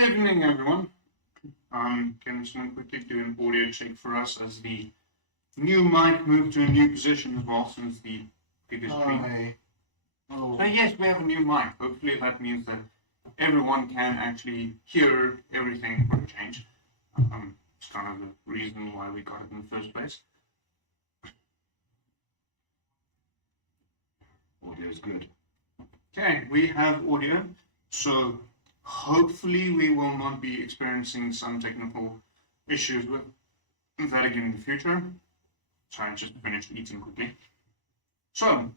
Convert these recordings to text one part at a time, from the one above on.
evening, everyone. Can someone quickly do an audio check for us as the new mic moved to a new position as well since the previous stream? So yes, we have a new mic. Hopefully that means that everyone can actually hear everything for a change. It's kind of the reason why we got it in the first place. Audio is good. Okay, we have audio, so hopefully we will not be experiencing some technical issues with that again in the future. So I just finished eating quickly. So,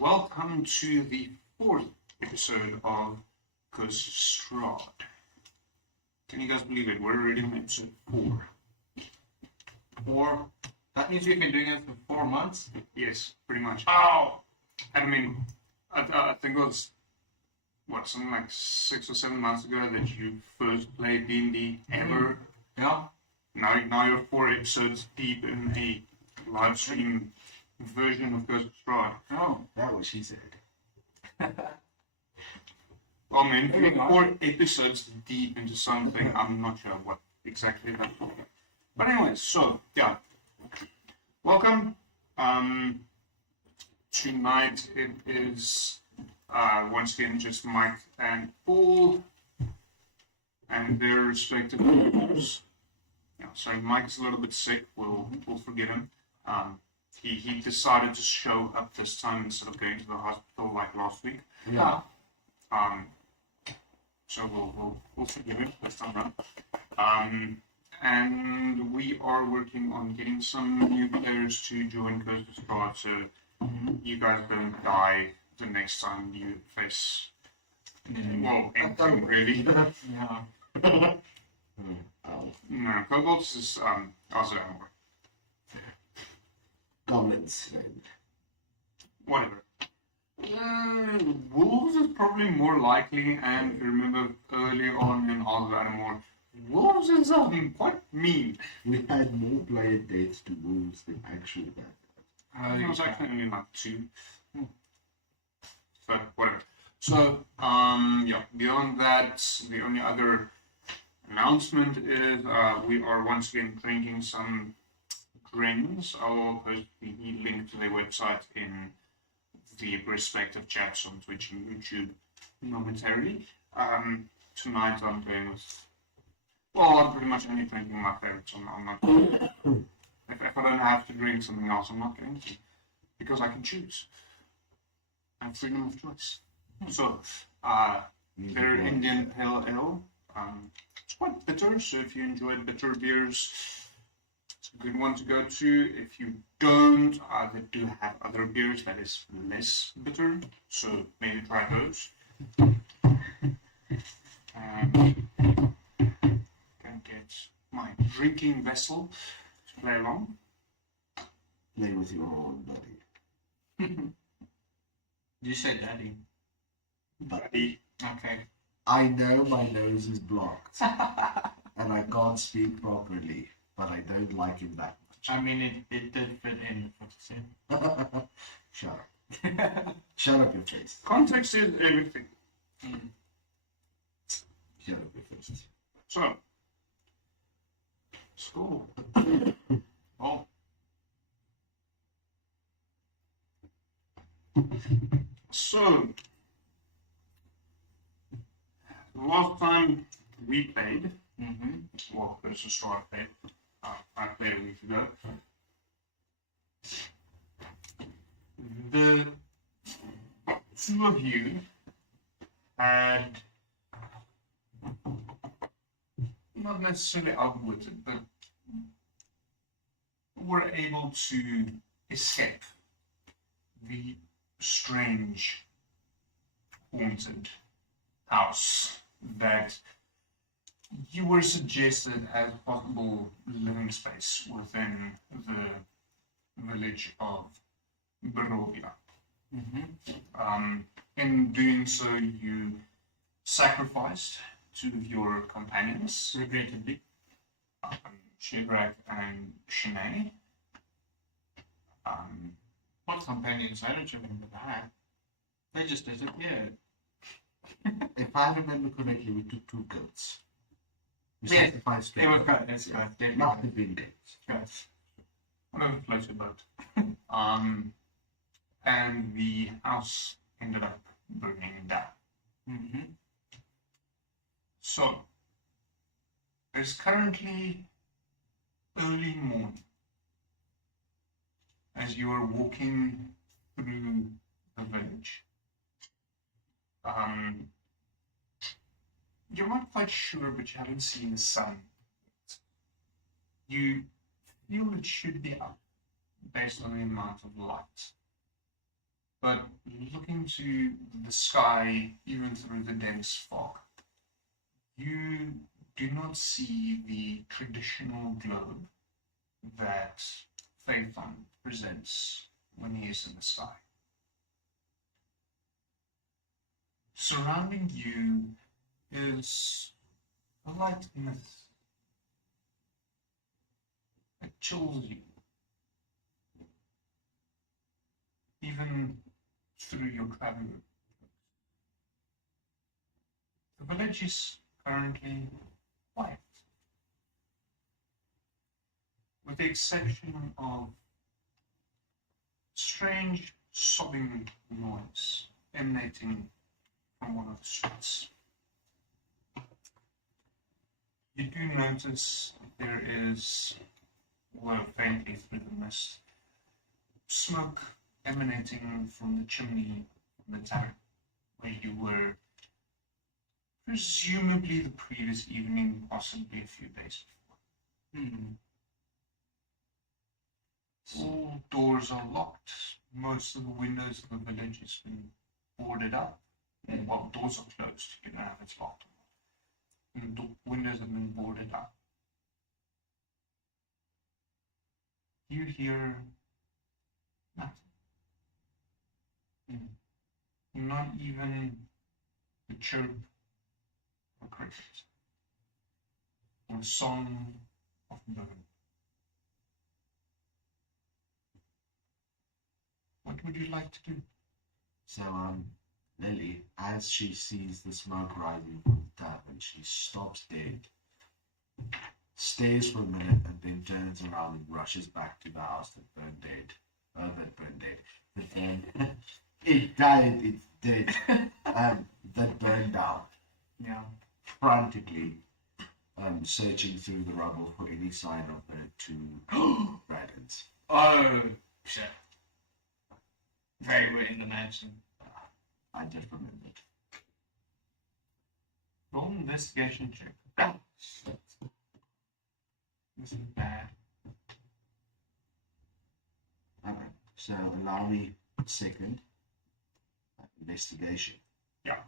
welcome to the 4th episode of Strahd. Can you guys believe it? We're already on episode 4. 4? That means we've been doing it for 4 months? Yes, pretty much. Ow! I mean, I think it was, something like 6 or 7 months ago that you first played D&D ever. Yeah. Now you're 4 episodes deep in a live stream version of Strahd. Oh. That was she said. Well, man, if you're 4 episodes deep into something, I'm not sure what exactly that's for. But anyways, so, yeah. Welcome. Tonight it is once again just Mike and Paul and their respective groups. Yeah, sorry, Mike's a little bit sick. We'll forgive him. He decided to show up this time instead of going to the hospital like last week. Yeah. So we'll forgive him this time around. And we are working on getting some new players to join Strahd, so you guys don't die the next time you face, well, anything really. Yeah. No, kobolds is also more. Goblins. Whatever. Wolves is probably more likely, and if you remember earlier on in Isle of Animor, wolves is quite mean. We had more player deaths to wolves than actual bad. It was actually only like 2. But whatever. So, yeah, beyond that, the only other announcement is we are once again drinking some drinks. I'll post the link to their website in the respective chats on Twitch and YouTube momentarily. Tonight I'm going with, well, I'm pretty much only drinking my favorites. I'm not, if I don't have to drink something else, I'm not going to, because I can choose. I have freedom of choice. So, they're Indian Pale Ale. It's quite bitter, so if you enjoy bitter beers, it's a good one to go to. If you don't, they do have other beers that is less bitter, so maybe try those. Can get my drinking vessel to play along. Play with your own buddy. Did you say daddy? Buddy. Okay. I know my nose is blocked and I can't speak properly, but I don't like it that much. I mean, it did fit in the first. Shut up. Shut up your face. Context is everything. Shut up your face. So, school. Oh. So, last time we played, well, Strahd played, I played a week ago. The 2 of you had not necessarily outwitted, but were able to escape the strange, haunted house that you were suggested as possible living space within the village of Barovia. In doing so, you sacrificed 2 of your companions, Regrettably. Shedrak and Shanae. What companions? I don't remember that. They just disappeared. If I remember correctly, we took 2 goats. We Yes, sacrificed it was goats. good. It's good. Definitely Must have been goats. good. Whatever floats your boat. And the house ended up burning down. Mm-hmm. So, there's currently early morning as you are walking through the village. You're not quite sure, but you haven't seen the sun. You feel it should be up based on the amount of light. But looking to the sky, even through the dense fog, you do not see the traditional globe that Phaethon presents when he is in the sky. Surrounding you is a light mist that chills you, even through your traveler. The village is currently quiet, with the exception of strange sobbing noise emanating from one of the streets. You do notice that there is, although faintly through the mist, smoke emanating from the chimney from the tavern where you were presumably the previous evening, possibly a few days before. All doors are locked. Most of the windows of the village has been boarded up. Well, doors are closed. You don't know if it's locked or not. And the windows have been boarded up. You hear nothing. Not even the chirp of a cricket or the song of a bird. What would you like to do? So, Lily, as she sees the smoke rising from the tavern, she stops dead, stares for a minute, and then turns around and rushes back to the house that burned dead. That burned dead. It died, it's dead. That burned down. Yeah. Frantically, searching through the rubble for any sign of the 2 dragons. Oh, shit. Very good in the mansion. I just remembered. Roll an investigation check. Oh, shit. This is bad. Okay, so allow me a second. Investigation. Yeah.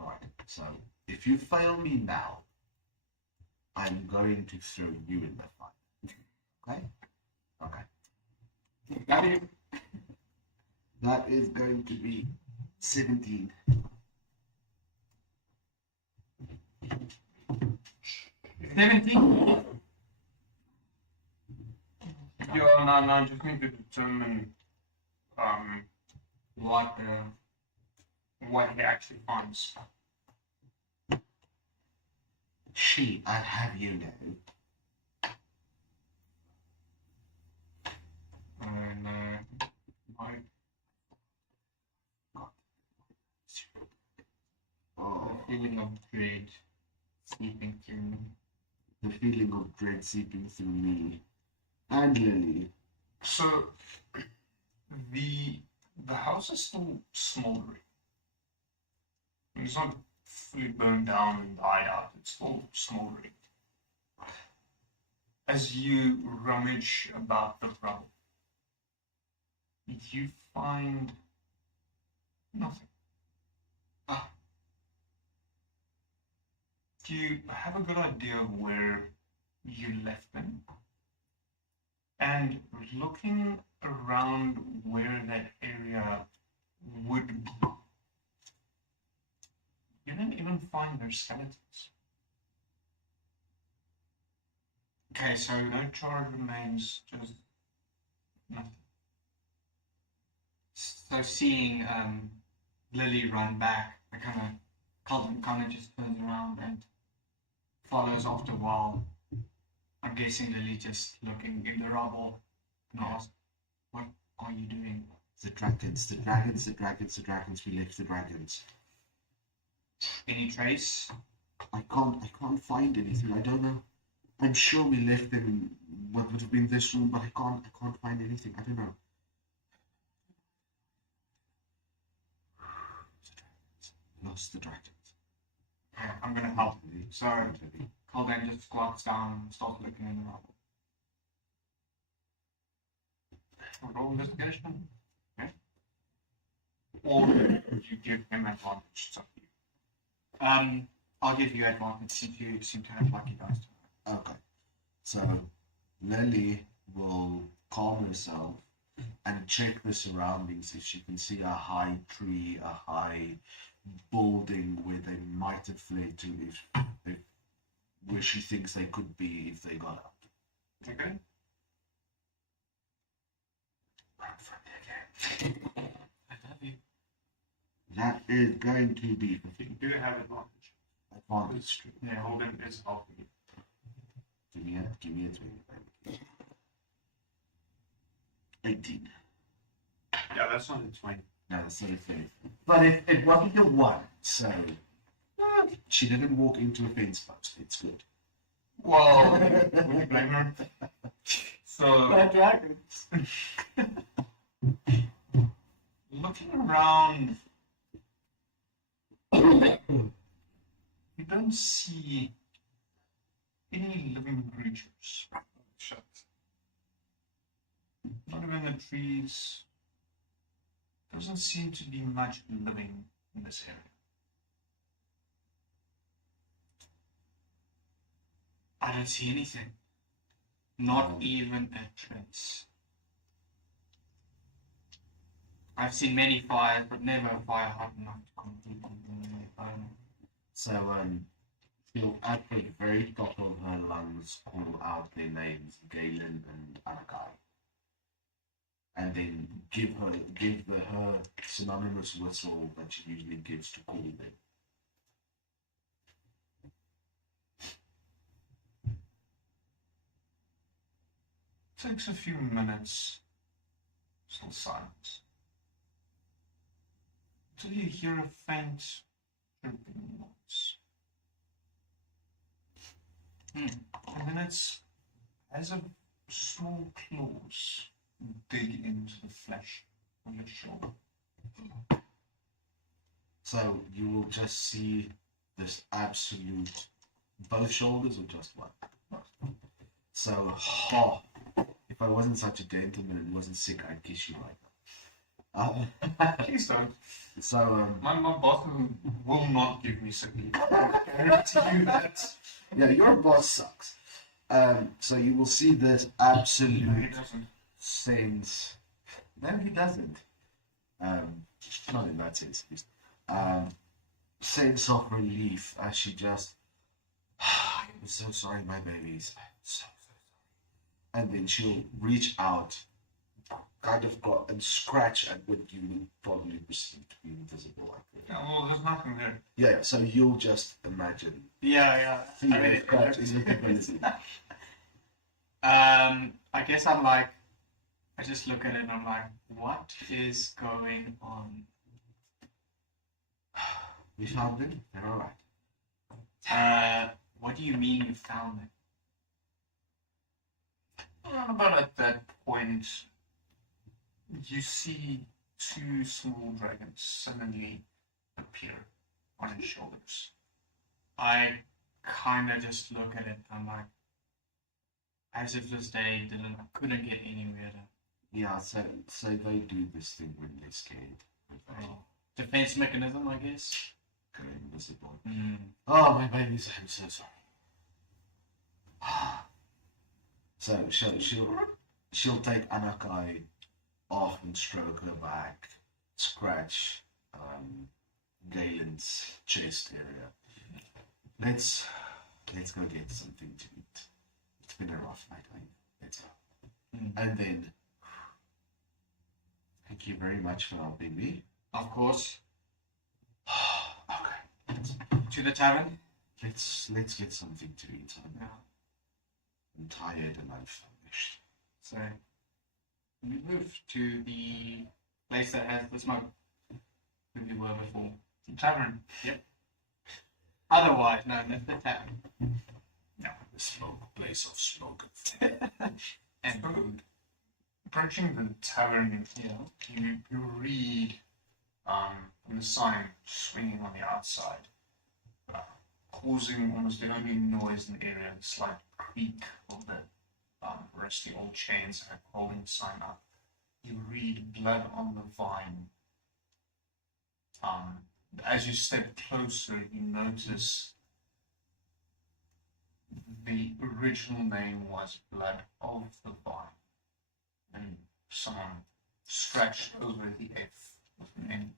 Alright, so if you fail me now, I'm going to throw you in the fire. Okay? Okay. Got it. That is going to be 17. 17. You are now just need to determine what he actually finds. She, I'll have you know. And my Oh, feeling of dread seeping through me. the feeling of dread seeping through me. And Lily. So the house is still smoldering. It's not fully burned down and died out. It's still smoldering. As you rummage about the rubble, you find nothing. Do you have a good idea of where you left them? And looking around where that area would be, you didn't even find their skeletons. Okay, so No charred remains, just nothing. seeing Lily run back I Culdan kind of just turns around and follows after a while. I'm guessing Lily just looking in the rubble and asks, "What are you doing?" The dragons, the dragons, the dragons, the dragons. We left the dragons. Any trace? I can't find anything. I don't know. I'm sure we left them in what would have been this room, but I can't find anything. I don't know. Lost the dragons. Yeah, I'm gonna help. So Culdan just squats down and starts looking in the rubble. Roll investigation. Yeah. Or you give him advantage. It's up to you. I'll give you advantage since you seem to have lucky dice. Okay. So Lily will calm herself and check the surroundings if she can see a high tree, a high building where they might have fled to, if where she thinks they could be if they got out. Okay. Run from me again. I love you. That is going to be You do have advantage. advantage. Yeah, Holden is helping you. Give me a 20. 18. Yeah, that's not a 20. No, that's not a 20. But it wasn't a 1, so she didn't walk into a fence post. It's good. Well, would you blame her? So, dragons. looking around, you don't see any living creatures. Shut. Not even the trees. Doesn't seem to be much living in this area. I don't see anything. Not even a trace. I've seen many fires, but never a fire hot enough to completely eliminate burn. So she'll at the very top of her lungs call out their names, Galen and Anakai. And then give her synonymous whistle that she usually gives to call them. Takes a few minutes. Still silence. Until you hear a faint chirping noise. And then it's as if small claws dig into the flesh on your shoulder. So you will just see this absolute, both shoulders or just one? So, if I wasn't such a gentleman and wasn't sick, I'd kiss you right now. Please don't. So, My boss will not give me sick leave. I guarantee you that. yeah, your boss sucks. So you will see this He absolute doesn't. sense. No, he doesn't. Not in that sense, at least. Sense of relief as she just. I'm so sorry, my babies. I'm so sorry. And then she'll reach out, kind of go and scratch at what you would probably perceive to be invisible. Yeah, well, there's nothing there. Yeah, so you'll just imagine. Yeah. Finger scratch is invisibility. I guess I'm like, I just look at it and I'm like, what is going on? We found them. They're alright. What do you mean you found it? Around about at that point, you see two small dragons suddenly appear on his shoulders. I kind of just look at it. I'm like, as if this day couldn't get any weirder. Yeah, so they do this thing when they're scared. Defense mechanism, I guess. They're invisible. Mm. Oh, my babies, I'm so sorry. So she'll take Anakai off and stroke her back, scratch Galen's chest area. Let's go get something to eat. It's been a rough night, I know. Let's go. And then thank you very much for helping me. Of course. To the tavern? Let's get something to eat. I'm tired and I'm famished. So, we move to the place that has the smoke. Where we were before. The tavern. Yep. Otherwise known as the tavern. The smoke, place of smoke. And food. Approaching the tavern, you read on the sign swinging on the outside, causing almost the only noise in the area, the slight creak of the rusty old chains holding the sign up. You read "Blood on the Vine." As you step closer, you notice the original name was Blood of the Vine. And someone scratched over the F with the name.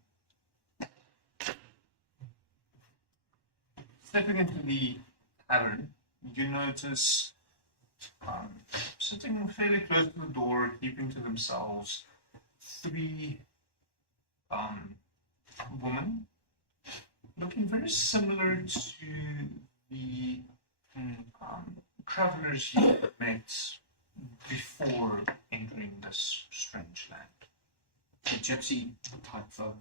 Stepping into the tavern, you notice sitting fairly close to the door, keeping to themselves, three women looking very similar to the travelers you met before entering this strange land. The gypsy type folk.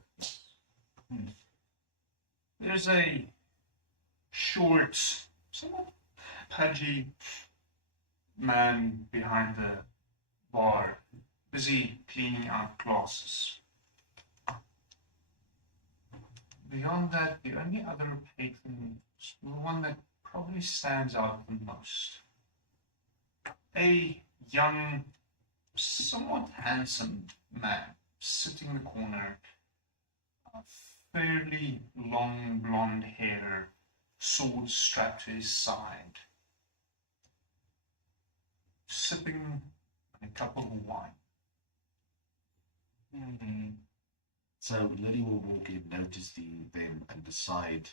There's a short, somewhat pudgy man behind the bar, busy cleaning out glasses. Beyond that, the only other patron, the one that probably stands out the most, a young, somewhat handsome man sitting in the corner, fairly long blonde hair, sword strapped to his side, sipping on a cup of wine. So Lily will walk in, notice them, and decide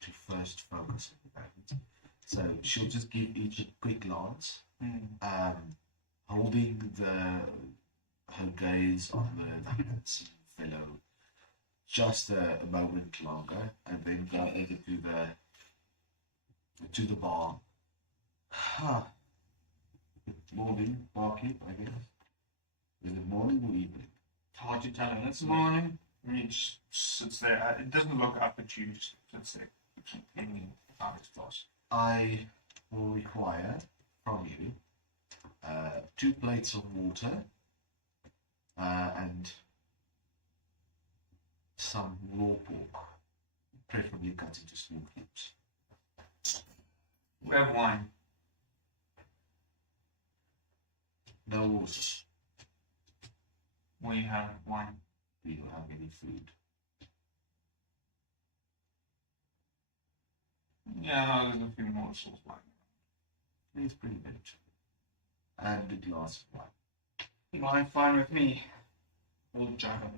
to first focus on that. So she'll just give each a quick glance, holding her gaze on the handsome fellow just a moment longer, and then go over to the bar. Good morning, barkeep, I guess. Is it morning or evening? It's hard to tell. This morning, he just sits there. It doesn't look up at you, just sits there, hanging out his glass. I will require from you 2 plates of water and some raw pork, preferably cut into small cubes. We have wine. No horses. We have wine. Do you have any food? Yeah, there's a few morsels lying around. It's pretty good. And a glass of wine. Wine fine with me. Old Java.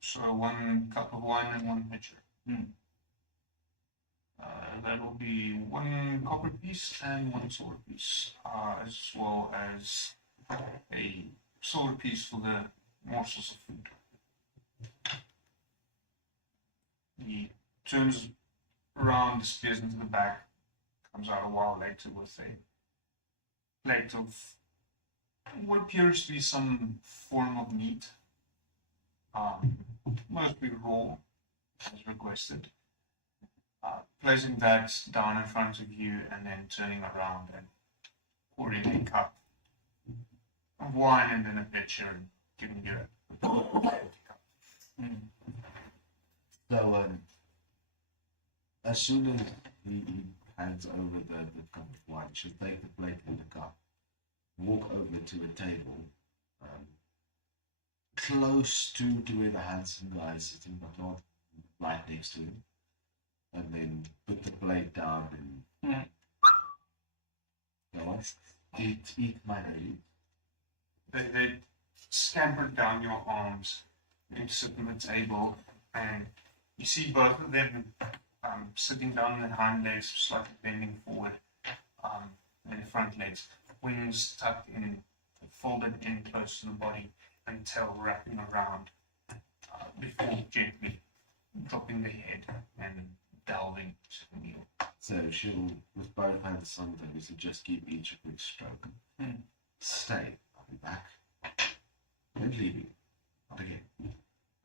So 1 cup of wine and 1 pitcher. That'll be 1 copper piece and 1 silver piece, as well as a silver piece for the morsels of food. He turns around, disappears into the back, comes out a while later with a plate of what appears to be some form of meat, mostly raw, as requested. Placing that down in front of you and then turning around and pouring a cup of wine and then a pitcher and giving you a cup. So, as soon as he hands over the cup of wine, she'll take the plate and the cup, walk over to a table, close to where the handsome guy is sitting, but not right next to him, and then put the plate down and go on. Eat my lady. They scamper down your arms and sit on the table, and you see both of them sitting down on their hind legs, slightly bending forward, and the front legs, wings tucked in, folded in close to the body, and tail wrapping around. before gently dropping the head and delving into the meal. So she'll, with both hands on them, so just give each a quick stroke. Stay. I'll be back. Don't leave you. Not again.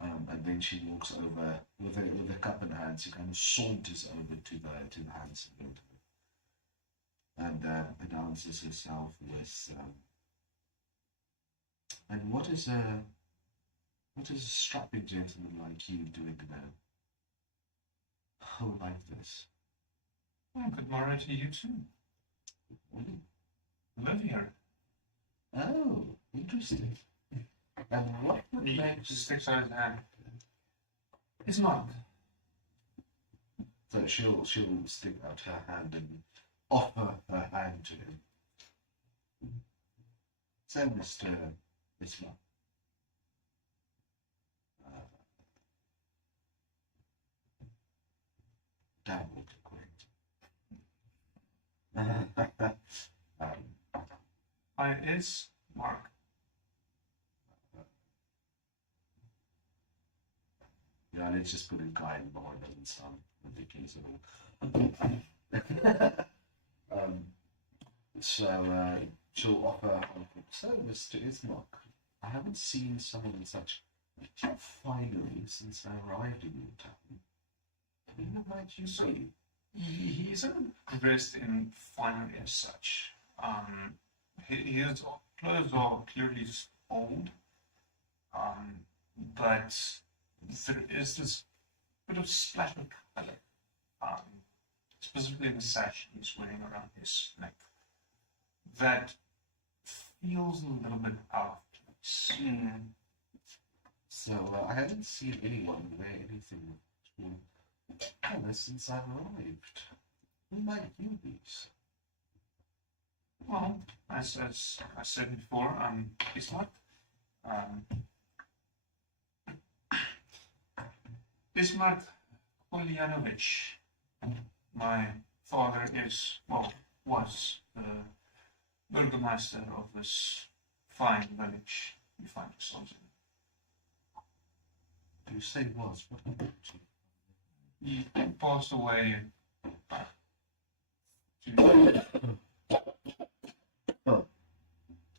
And then she walks over with a cup in her hand. She kind of saunters over to the hands and announces herself with. And what is a strapping gentleman like you doing now? Oh, like this. Well, good morning to you too. Live here. Oh, interesting. And what would He make sticks out his hand. It's not. So she'll stick out her hand and offer her hand to him. So, Mr. Bismarck. Damn great. I is Mark. Yeah, let's just put in kind more, it doesn't sound ridiculous at all. So she'll offer, so Mr. Ismark, I haven't seen someone in such finery since I arrived in your town. Who might you be? He isn't dressed in finery as such. His clothes are clearly old, but there is this bit of splash of color, specifically the sash he's wearing around his neck, that feels a little bit out of place. So I haven't seen anyone wear anything color since I've arrived. Who might you be? Well, as I said before, Bismarck. Bismarck Polyanovich. My father is, well, was the burgomaster of this fine village we find ourselves in. You say was, what happened to you? He passed away 2 years.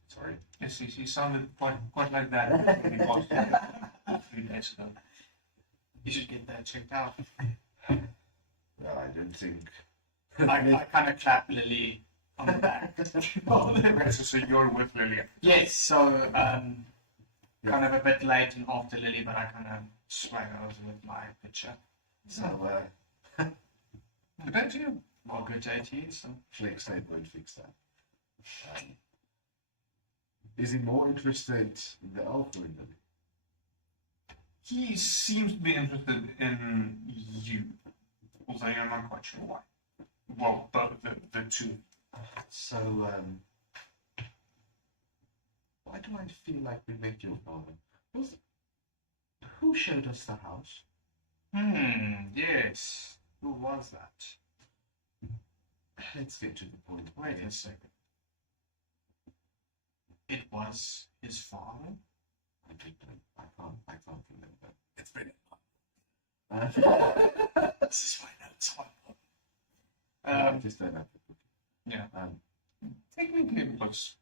Sorry. Yes, he sounded quite like that when he passed away 3 days ago. You should get that checked out. Well, I don't think. I kind of clap Lily on the back. So you're with Lillian. Yes, so kind of a bit late and after Lily, but I kind of swagger over with my picture. So, Good day to you. Well, good day to you. So. Flex tape won't fix that. Is he more interested in the elf or in Lily? He seems to be interested in you, although you're not quite sure why. Well, both the two. So, why do I feel like we met your father? Who showed us the house? Yes. Who was that? Let's get to the point. Wait a second. It was his father? I can't remember. It's been Uh, This is my notes. I just don't have the book. Yeah. Technically, It was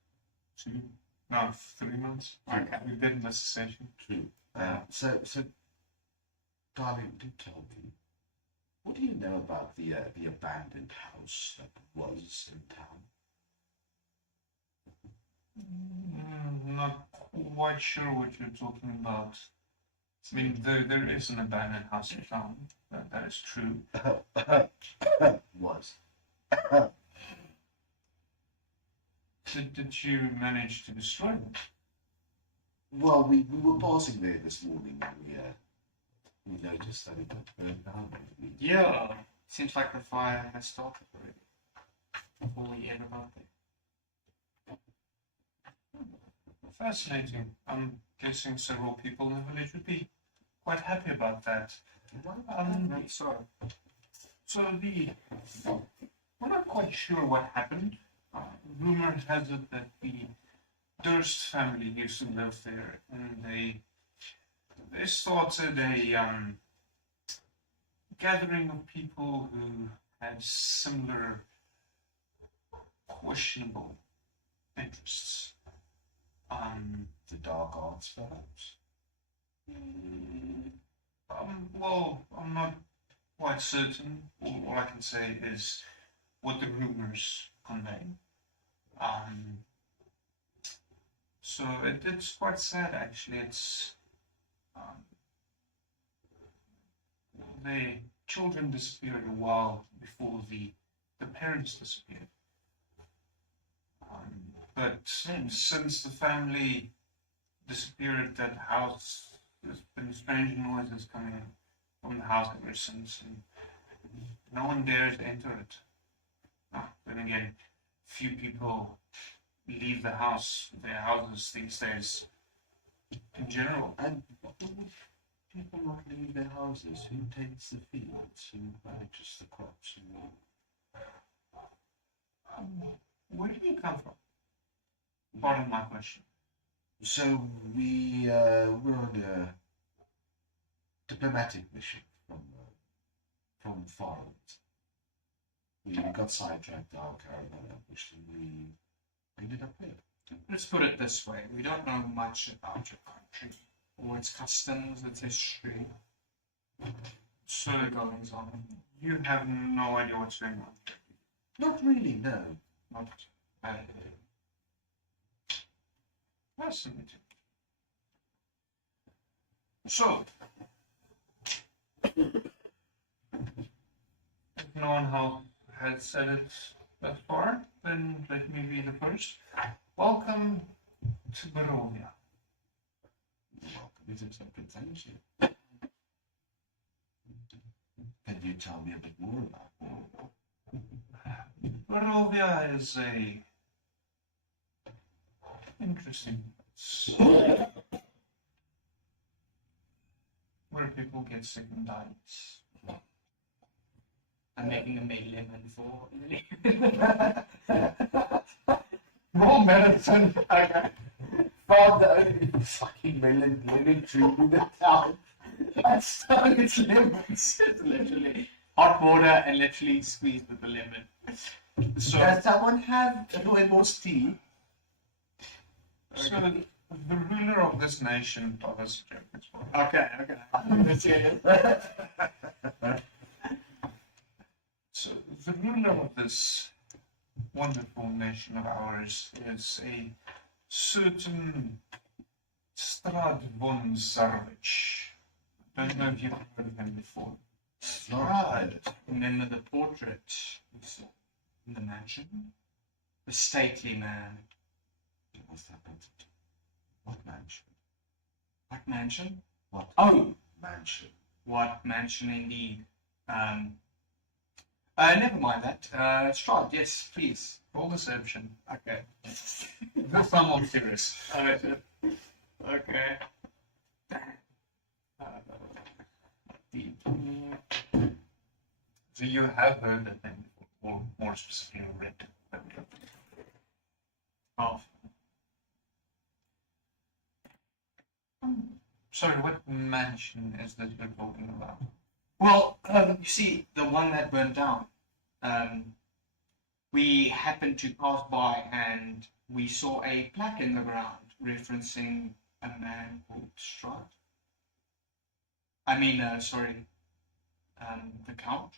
3 months. Okay. We didn't miss a session. True. So, darling, do tell me, what do you know about the abandoned house that was in town? Not quite sure what you're talking about. I mean, there is an abandoned house in town. That is true. Was. Did you manage to destroy it? Well, we were passing there this morning and we noticed that it had burned down. yeah. Seems like the fire has started already. Before we ever got there. Fascinating. I'm guessing several people in the village would be quite happy about that. So, we're not quite sure what happened. Rumor has it that the Durst family used to live there, and they started a gathering of people who had similar questionable interests. The dark arts, perhaps. Well, I'm not quite certain. All I can say is what the rumors convey. So it's quite sad, actually. It's the children disappeared a while before the parents disappeared. But since the family disappeared, that house, there's been strange noises coming from the house ever since, and no one dares enter it. Then again, few people leave the house, their houses these days, in general. And people not leave their houses? Who takes the fields? Who manages the crops? Where do you come from? Pardon my question. So we were on a diplomatic mission from foreign. We got sidetracked our caravan mission. We ended up here. Let's put it this way: we don't know much about your country or its customs, its history, So the goings on. you have no idea what's going on. Not really, no. Not Fascinating. So, if no one has said it thus far, then let me be the first. Welcome to Barovia. Welcome. Is it something? Thank you. Can you tell me a bit more about it? Barovia is a interesting place where people get sick and die. I'm making a made lemon for Lily. More medicine. Okay. Found the only fucking lemon tree in the town. I started lemons. It's literally hot water and literally squeezed with the lemon. So, does someone have a rooibos tea? So the ruler of this nation taught us a joke as well. Okay. Let's hear it. So the ruler of this wonderful nation of ours is a certain Strahd von Zarvich. Don't know if you've heard of him before. Strahd. Remember the portrait we saw in the mansion? The stately man. What's that? What mansion? What mansion? What? Oh, Mansion. what mansion indeed. Never mind that. Strahd, yes, please. Roll deception. Okay. This time I'm serious. Okay. So you have heard that name before, or more specifically read. Oh. Sorry, what mansion is that you're talking about? Well, you see, the one that burned down, we happened to pass by and we saw a plaque in the ground referencing a man called Strahd. The Count.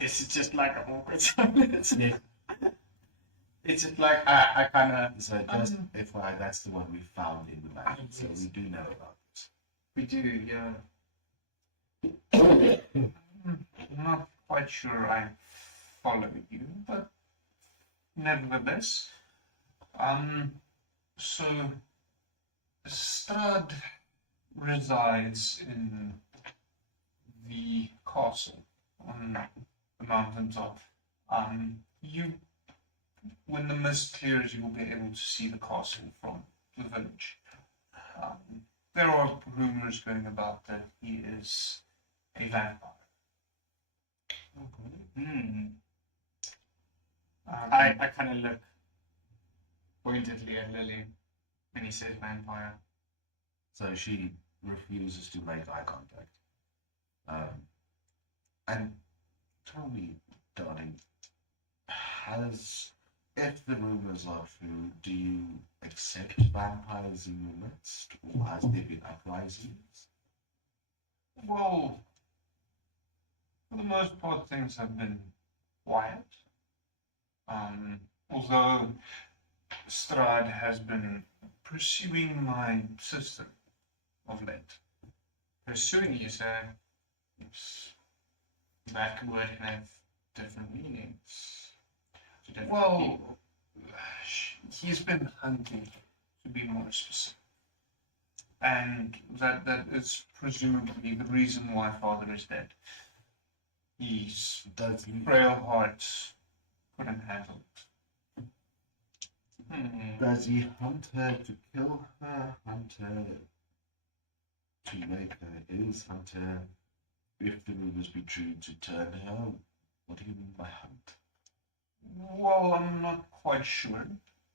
Is it just like an awkward silence? Yeah. It's just like I kind of. So just FYI, that's the one we found in the mansion. So we do know about it. We do, yeah. I'm not quite sure I follow you, but nevertheless, so Strahd resides in the castle on the mountaintop. When the mist clears, you will be able to see the castle from the village. There are rumors going about that he is a vampire. I kind of look pointedly at Lily when he says vampire. So she refuses to make eye contact. And tell me, darling, if the rumors are true, do you accept vampires in your midst, or has there been uprisings? Well, for the most part, things have been quiet. Although Strahd has been pursuing my sister of late. Pursuing you, sir. That word can have different meanings. To different people. He's been hunting, to be more specific. And that is presumably the reason why father is dead. His frail heart couldn't handle it. Does he hunt her to kill her, hunt her to make her his, hunt her, if the rumors be true, to turn her? What do you mean by hunt? Well, I'm not quite sure.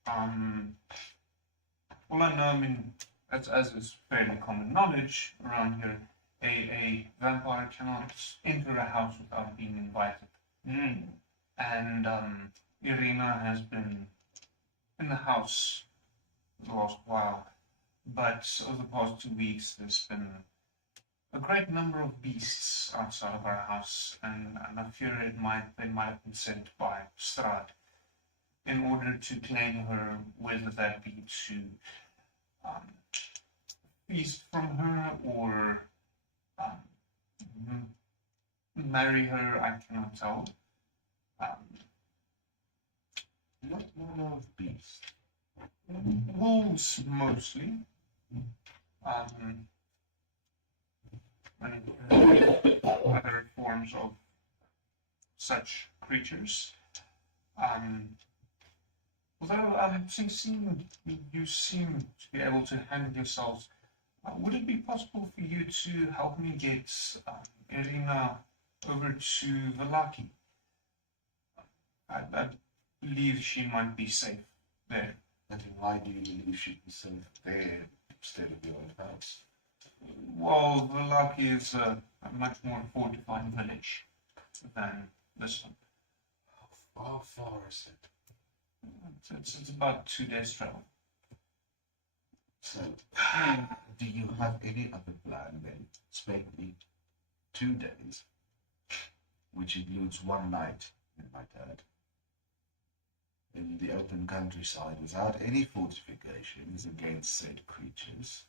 All I know, I mean, as is fairly common knowledge around here, a vampire cannot enter a house without being invited. And Irina has been in the house the last while, but over the past 2 weeks there's been a great number of beasts outside of our house, and I fear they might have been sent by Strahd in order to claim her, whether that be to feast from her or marry her. I cannot tell. What manner of beast? Wolves mostly. And other forms of such creatures. Although since you seem to be able to handle yourselves, would it be possible for you to help me get Irina over to Valaki? I believe she might be safe there. And why do you believe she'd be safe there instead of your own house? Well, Valaki is a much more fortified village than this one. How far is it? It's about 2 days' travel. So, do you have any other plan then? Spend me 2 days, which includes 1 night in my dad, in the open countryside without any fortifications against said creatures,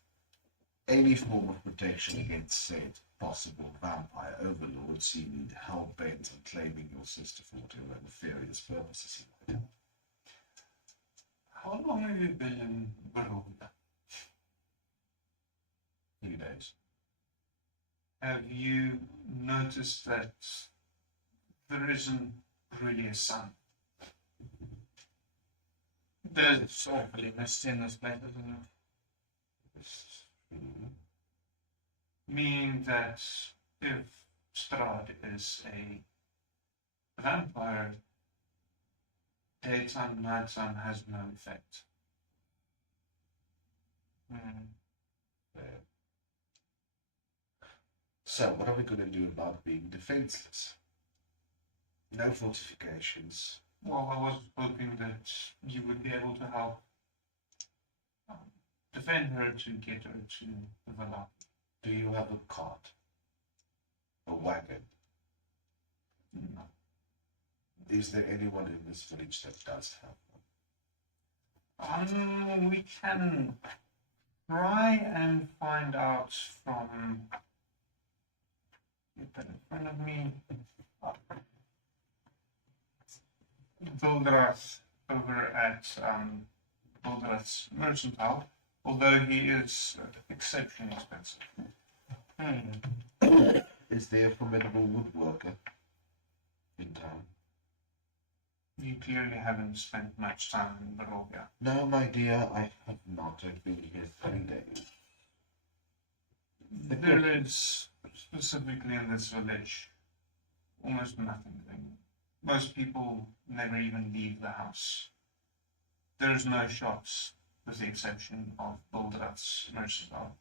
any form of protection against said possible vampire overlords seeming hell-bent on claiming your sister for whatever nefarious purposes he might have? How long have you been in Barovia? 3 days. Have you noticed that there isn't really a sun? There's awfully misty in this place, isn't it? Meaning that if Strahd is a vampire, daytime, nighttime has no effect. So, what are we going to do about being defenseless? No fortifications. Well, I was hoping that you would be able to help defend her to get her to the villa. Do you have a cart? A wagon? No. Is there anyone in this village that does have one? We can try and find out from. Get that in front of me. Bildrath over at Bildrath's Mercantile, although he is exceptionally expensive. Is there a formidable woodworker in town? You clearly haven't spent much time in Barovia. No, my dear, I have not. I've been here 3 days. There is, specifically in this village, almost nothing going. Most people never even leave the house. There's no shops, with the exception of Buldrat's Merciful.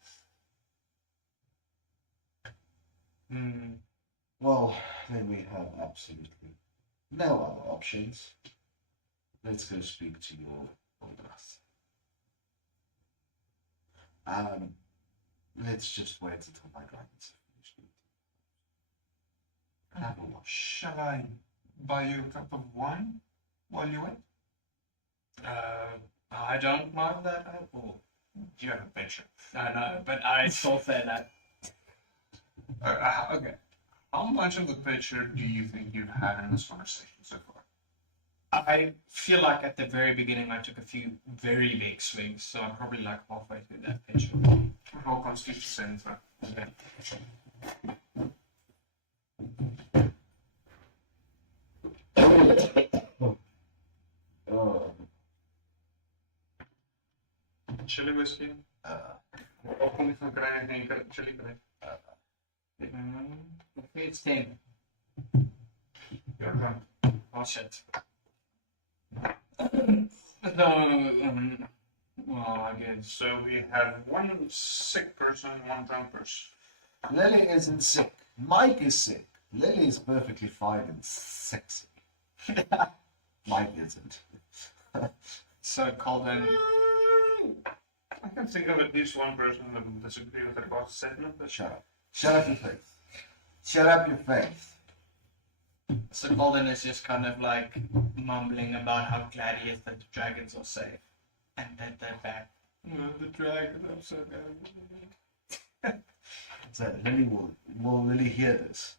Well, then we have absolutely no other options. Let's go speak to your Buldrat. Let's just wait until my dragons are finished. Have a watch. Shall I buy you a cup of wine while you wait? I don't mind that at all. Do you have a pitcher? I know, but I still say that. Okay. How much of the pitcher do you think you've had in this conversation so far? I feel like at the very beginning I took a few very big swings, so I'm probably like halfway through that picture. Roll Constitution saving throw. Okay. Oh, Chili whiskey? Kom van krijgen geen chili krijgen. It's 10. You're right. Oh shit. No, well, I guess. So we have one sick person and one drunk person. Lily isn't sick. Mike is sick. Lily is perfectly fine and sexy. Mike isn't. So Culdan. I can think of at least one person that would disagree with the last statement, but Shut up. Shut up your face. Shut up your face. So Culdan is just kind of like mumbling about how glad he is that the dragons are safe and that they're back. The dragons, I'm so glad. So Lily will Lily hear this?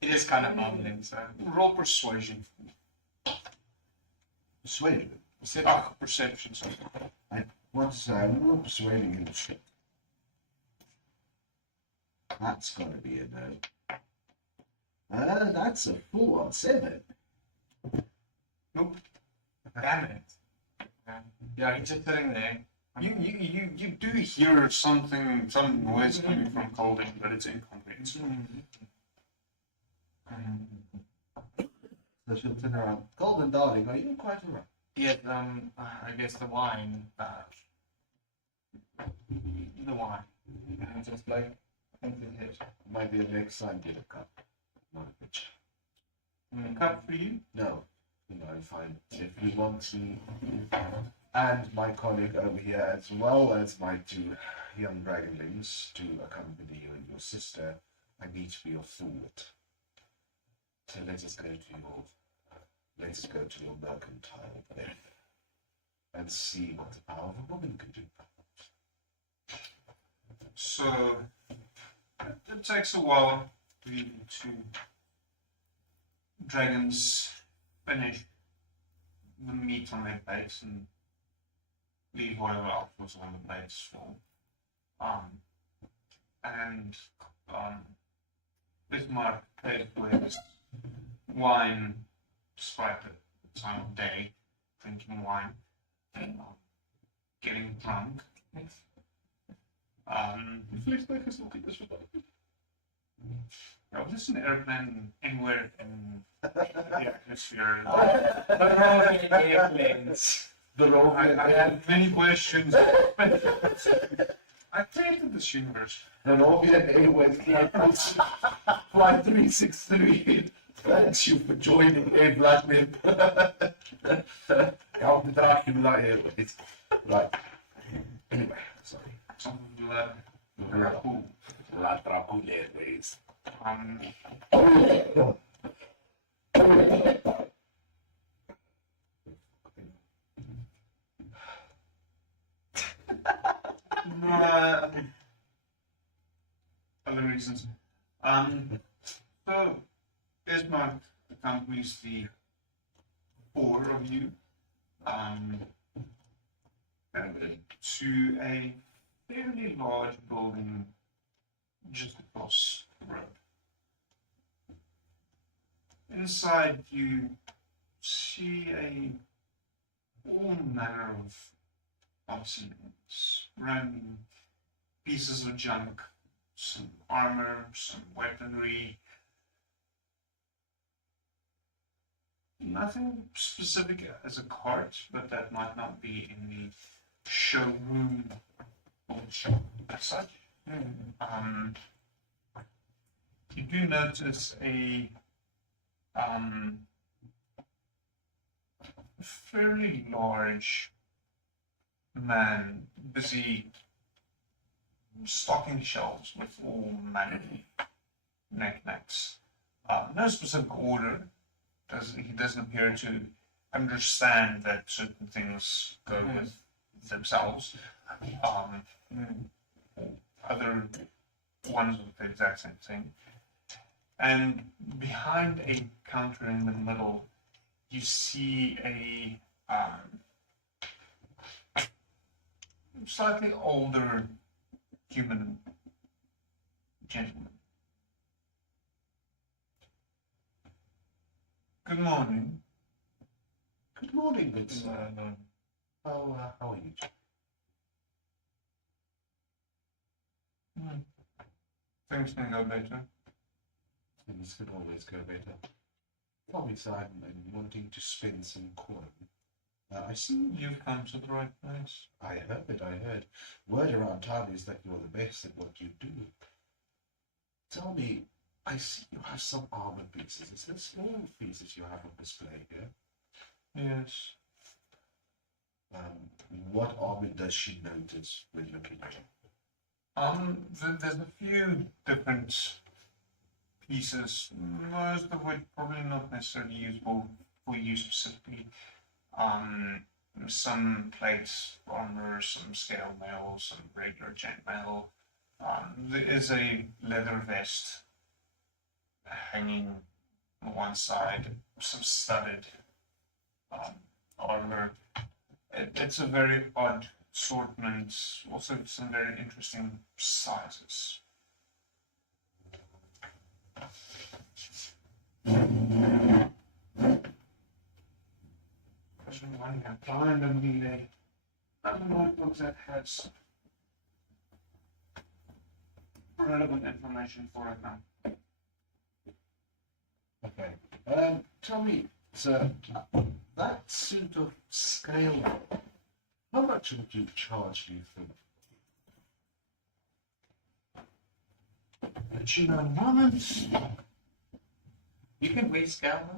He is kind of mumbling, so. roll persuasion. Persuade her. Perception, sorry. I want to say I'm not persuading him. Shit. That's gotta be a no. That's a 4 on 7. Nope. Damn it. Yeah, he's just sitting there. You do hear something, some noise coming from Culdan, but it's incomprehensible. So she'll turn around. Golden darling, are you quite alright? Yes, I guess the wine, the wine. And just like, into his head. Might be the next time get a cup. Not a pitcher. Mm. Cup for you? No. Fine. If you want to, and my colleague over here, as well as my 2 young dragonlings, to accompany you and your sister, I need to be your forward. So let us go to your mercantile then, and see what the power of a woman can do. So, it takes a while for you to dragons finish the meat on their plates and leave whatever else was on the plates for. Bismarck pays with wine, despite the time of day, drinking wine and getting drunk. Vliegtuig is nog iets verboden. Yeah, was this an airplane anywhere in the atmosphere? Airplanes. I had many questions. I created this universe. The Norwegian Airways Flight 363. Thanks you for joining A Black Nip. I'll be Dracula Airways. Right. Anyway, sorry. Some of La Dracula Airways. Other reasons. So, Bismarck accompanies the 4 of you to a fairly large building just across the road. Inside, you see all manner of ceilings, random pieces of junk, some armor, some weaponry. Nothing specific as a cart, but that might not be in the showroom or shop as such. You do notice a fairly large man busy stocking shelves with all manner of knickknacks. No specific order. He doesn't appear to understand that certain things go with themselves. Other ones with the exact same thing. And behind a counter in the middle, you see a slightly older human gentleman. Good morning. Good morning, good sir. How are you? Things can go better. Things can always go better. Obviously, I'm wanting to spend some coin. I see You've come to the right place. I heard. Word around town is that you're the best at what you do. Tell me, I see you have some armor pieces. Is this all pieces you have on display here? Yes. What armor does she notice when looking at it? There's a few different pieces, most of which probably not necessarily usable for you specifically. Some plates, armor, some scale mail, some regular chainmail. There is a leather vest hanging on one side, some studded armor. It's a very odd assortment, also some very interesting sizes. I can find another notebook that has relevant information for it now. Okay. Tell me, sir, that suit of scale, how much would you charge me for? But you know, moments. You can rescale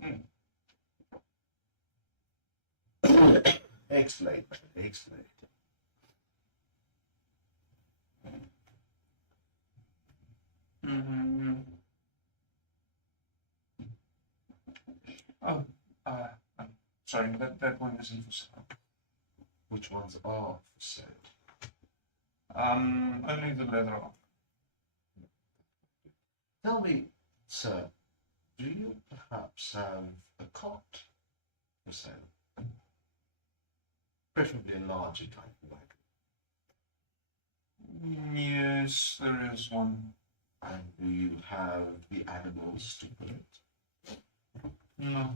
them. Explain. Mm-hmm. Oh, sorry, that one isn't for sale. Which ones are for sale? Only the leather one. Tell me, sir, do you perhaps have a cot for sale? Preferably a larger type of wagon. Yes, there is one. And do you have the animals to pull it? No.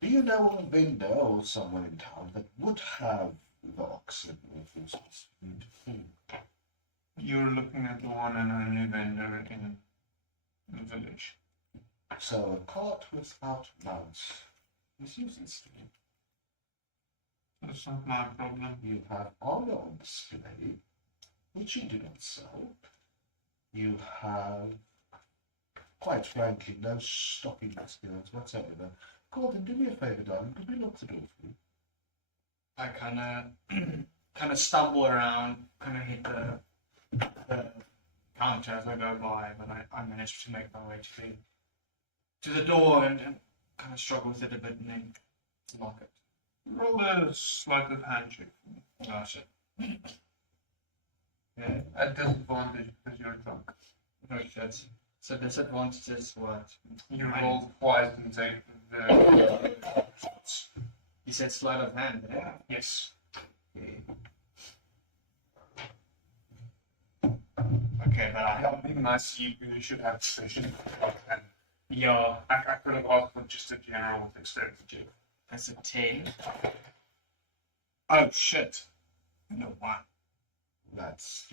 Do you know a vendor or someone in town that would have the oxen or horses? You're looking at the one and only vendor in the village. So a cart without mounts is useless to you. That's not my problem. You have armor on display, which you do not sell. You have, quite frankly, no stocking skills whatsoever. Gordon, do me a favor, darling. Could we lock the door for you? I kind of stumble around, kind of hit the counter as I go by, but I managed to make my way to the door and kind of struggle with it a bit and then lock it. Roll a sleight of hand check. Oh shit. Yeah, at disadvantage because you're drunk. Oh shit. So disadvantage is what? You roll twice and take the shots. You said sleight of hand, yeah? Yes. Okay, but I'm being nice. You should have decision. And yeah, I could have asked for just a general dexterity check. that's a 10. Oh shit. And a 1. That's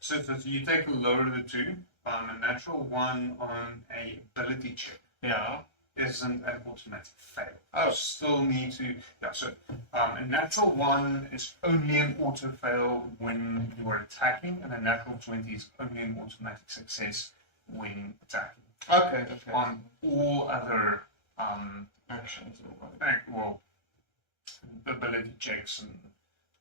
So you take the lower of the two. A natural 1 on a ability check Yeah. isn't an automatic fail. Oh. You still need to. Yeah. So a natural 1 is only an auto fail when you are attacking, and a natural 20 is only an automatic success when attacking. Okay. Okay. On all other Actions. well, ability checks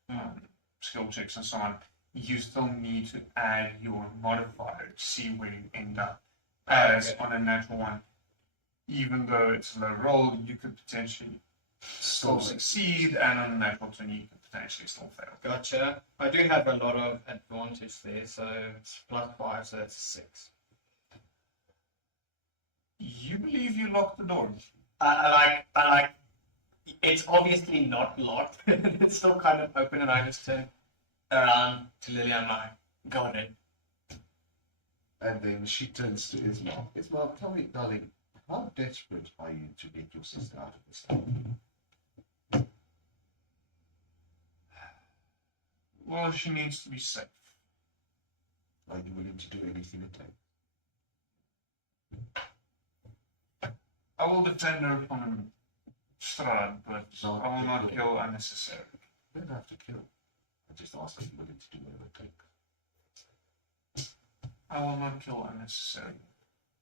and skill checks and so on, you still need to add your modifier to see where you end up. As Okay. on a natural 1, even though it's a low roll, you could potentially still succeed, and on a natural 20, you could potentially still fail. Gotcha. I do have a lot of advantage there, so it's +5, so that's 6. You believe you locked the door. I like. It's obviously not locked. It's still kind of open, and I just turn around to Lily and I'm like, got it. And then she turns to Ismail. Ismail, tell me, darling, how desperate are you to get your sister out of this town? Well, she needs to be safe. Are you willing to do anything it takes? I will defend her from Strahd, but I will not kill unnecessarily. You don't have to kill. I just ask if you're willing to do whatever it takes. I will not kill unnecessarily.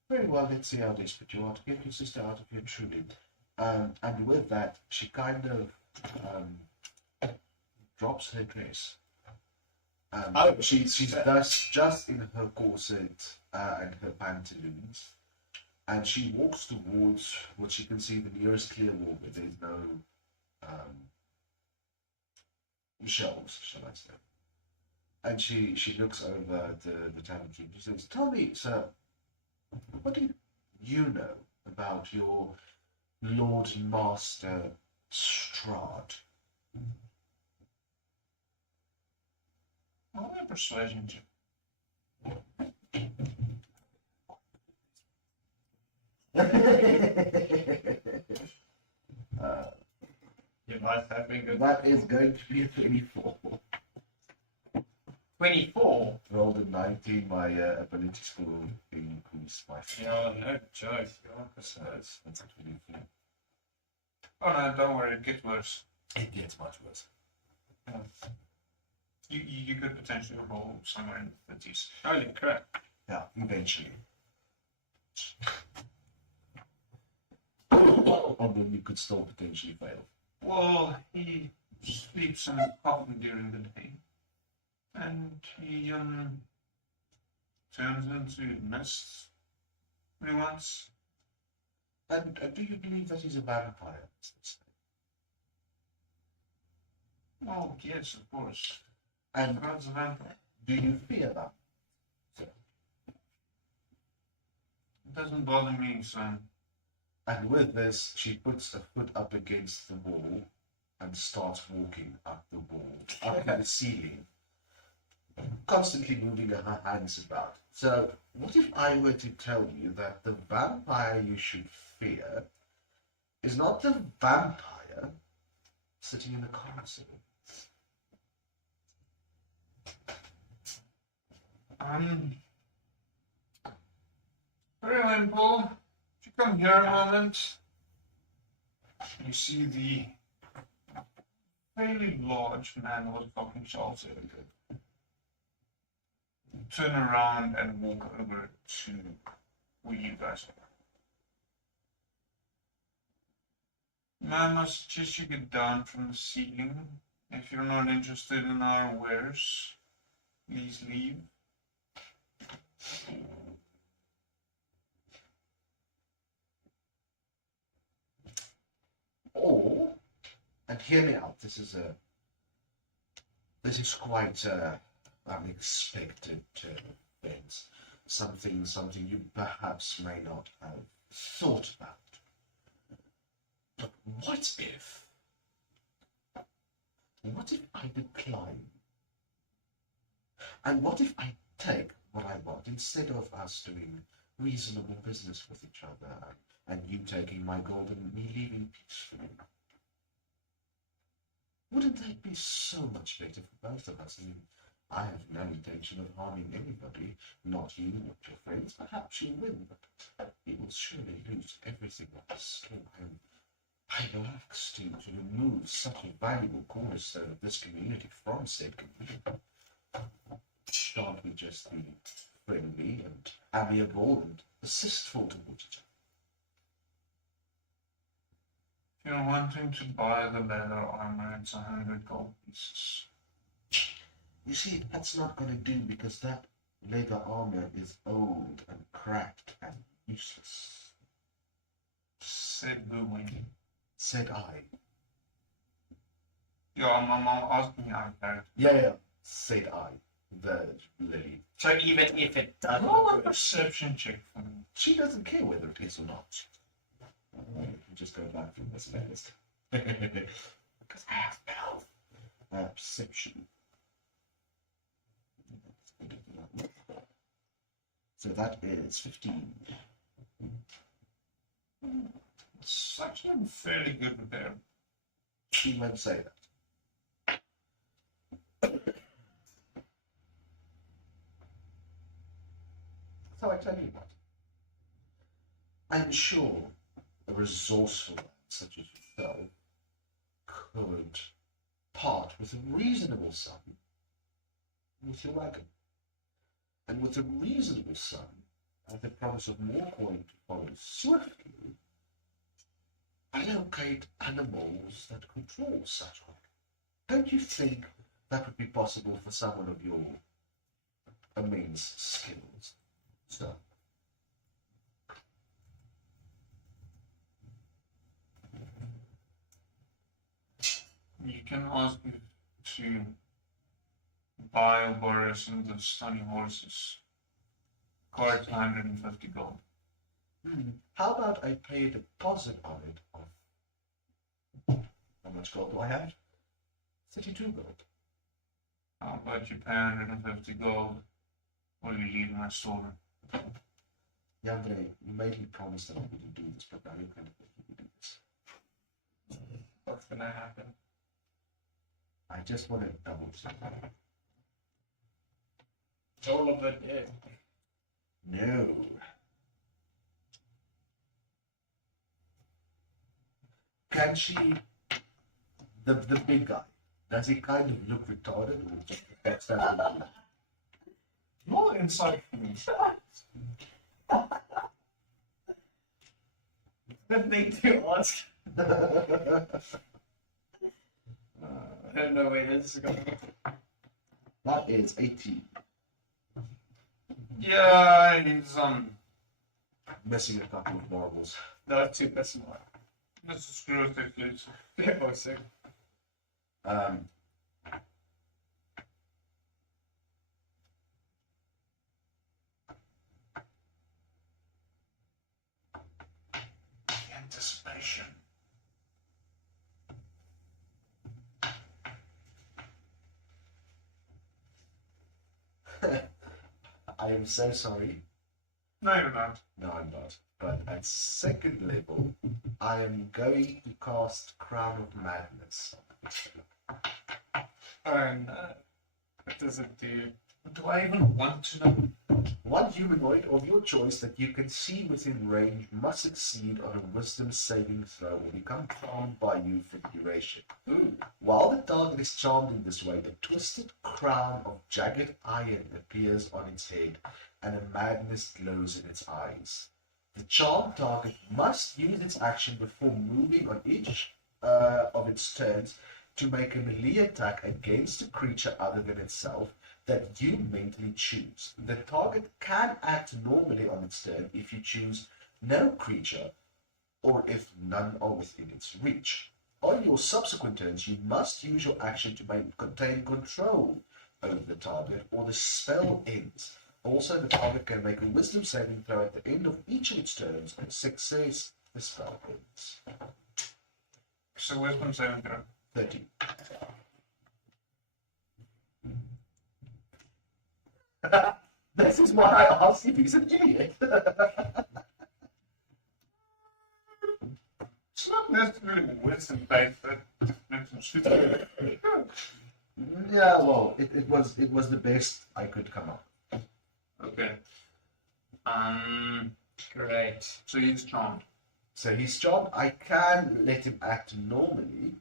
Very well, let's see how desperate you are to get your sister out of here truly. And with that, she kind of drops her dress. She's thus just in her corset and her pantaloons. And she walks towards what she can see the nearest clear wall, but there's no shelves, shall I say. And she looks over the tavern keeper. She says, "Tell me, sir, what do you know about your Lord and Master Strahd?" Roll a persuasion check. You must have been good. That is going to be a 24. 24. Rolled a 19, my ability score increased by 4. Oh, no choice. So that's a 24. Oh no, don't worry, it gets worse. It gets much worse. You could potentially roll somewhere in the 30s. Holy crap. Yeah, eventually. And then you could still potentially fail. Well, he sleeps in a coffin during the day. And he turns into mist when he wants. And do you believe that he's a vampire? Well, yes, of course. And God's a vampire. do you fear that? It doesn't bother me, son. And with this, she puts a foot up against the wall and starts walking up the wall, up to the ceiling, constantly moving her hands about. So, what if I were to tell you that the vampire you should fear is not the vampire sitting in the castle? Very simple. If you come here a moment, you see the fairly large man with fucking shelves earlier. Turn around and walk over to where you guys are. Ma'am, I suggest you get down from the ceiling. If you're not interested in our wares, please leave. Or, and hear me out, this is quite unexpected event. Something you perhaps may not have thought about. But what if I decline? And what if I take what I want instead of us doing reasonable business with each other and you taking my gold and me leaving peacefully? Wouldn't that be so much better for both of us? I mean, I have no intention of harming anybody, not you, not your friends. Perhaps you'll win, but you will surely lose everything that is still home. I relax to remove such a valuable cornerstone of this community from said community. Shan't we just be friendly and amiable and assistful towards each other? If you're wanting to buy the leather armor, it's 100 gold pieces. You see, that's not going to do because that leather armor is old and cracked and useless. Said who when? Said I. Yeah, I'm asking out there. Yeah, said I. The lady. So even if it doesn't Roll a work, perception check for me. She doesn't care whether it is or not. Just go back from this list. Because I have health. Perception. So that is 15. It's actually fairly good repair. She won't say that. So I tell you what. I'm sure a resourceful man such as yourself could part with a reasonable sum with your wagon. And with a reasonable sum, and the promise of more coin to follow swiftly, allocate animals that control such wagon. Don't you think that would be possible for someone of your immense skills? So, You can ask me to buy or borrow some of the stunning horses. Cart 150 gold. how about I pay a deposit on it of, how much gold do I have? 32 gold. How about you pay 150 gold or you leave my store? Yandere, you made me promise that I wouldn't do this, but now you're going to make me do this. what's gonna happen? I just want to double check. All of it, yeah. No. Can she, the big guy, does he kind of look retarded or just that's that? Roll insight for me. The thing to ask. I don't know where this is going. That is 18. Yeah, he's Missing a couple of marbles. No, 2 person mark. let's just screw with it, please. Yeah, both sick. Anticipation. I am so sorry. No, you're not. No, I'm not. But at second level, I am going to cast Crown of Madness. And what does it do? Do I even want to know? One humanoid of your choice that you can see within range must succeed on a wisdom saving throw or become charmed by you for the duration. While the target is charmed in this way, a twisted crown of jagged iron appears on its head and a madness glows in its eyes. The charmed target must use its action before moving on each of its turns to make a melee attack against a creature other than itself that you mentally choose. The target can act normally on its turn if you choose no creature or if none are within its reach. On your subsequent turns, you must use your action to contain control over the target or the spell ends. Also, the target can make a wisdom saving throw at the end of each of its turns. On success, the spell ends. So wisdom saving throw. 30. This is why I asked if he's an idiot. It's not necessarily wisdom based, but Yeah, well, it was the best I could come up. Okay. Great. So he's charmed. So he's charmed. I can let him act normally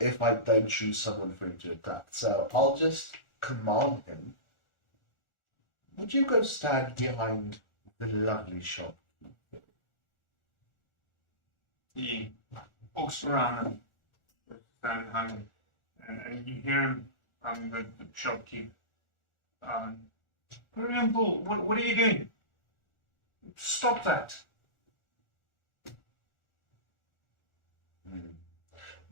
if I don't choose someone for him to attack. So I'll just command him. Would you go stand behind the lovely shop? He walks around and stands behind him, and you hear him, the shopkeep. Bull, what are you doing? Stop that!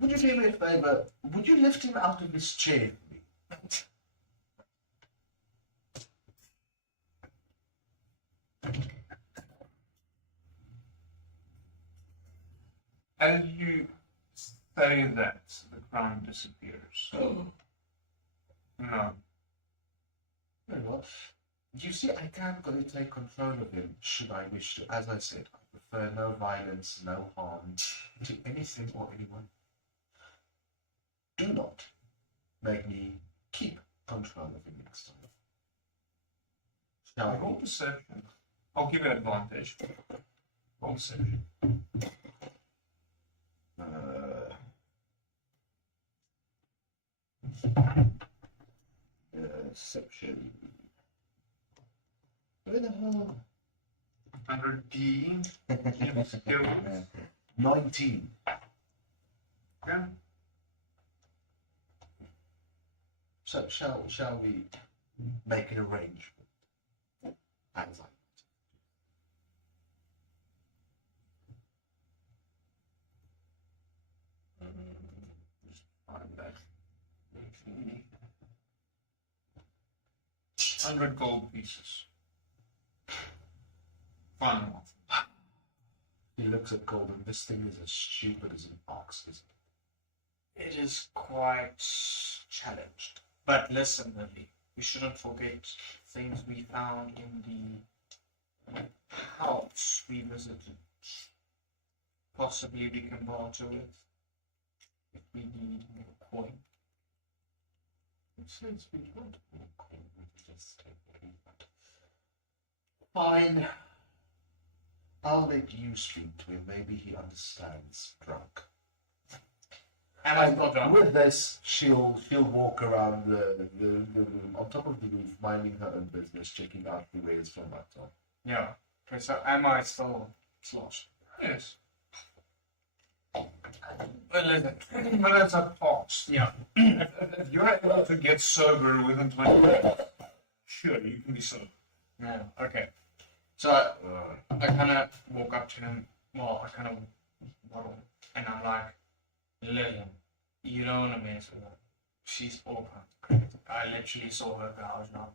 Would you do me a favor? Would you lift him out of his chair for me? As you say that, the crown disappears. No. Very well. You see, I can go take control of him should I wish to. As I said, I prefer no violence, no harm to anything or anyone. Do not make me keep control of him next time. Shall Roll we? perception. I'll give you advantage. Roll perception. Perception. Where the hell? Under D. Skills. 19. Yeah. So shall we make an arrangement? As I Just find that. 100 gold pieces. Fun. He looks at Golden. This thing is as stupid as an ox, isn't it? It is quite challenged. But listen, Lily, we shouldn't forget things we found in the house we visited. Possibly we can barter with if we need more coin. It says we want more coin. We can just take what we want. Fine. I'll let you speak to him. Maybe he understands drunk. And I got drunk. With this, she'll walk around the room, on top of the roof, minding her own business, checking out the wares from that top. Yeah. Okay, so am I still sloshed? Yes. Well, listen. Minutes have passed. Yeah. If you're able to get sober within 20 minutes, sure, you can be sober. Yeah. Okay. So I kind of walk up to him. Well, I kind of waddle, and I'm like, Lillian, you don't want to mess with her. She's all crazy. I literally saw her go. I was not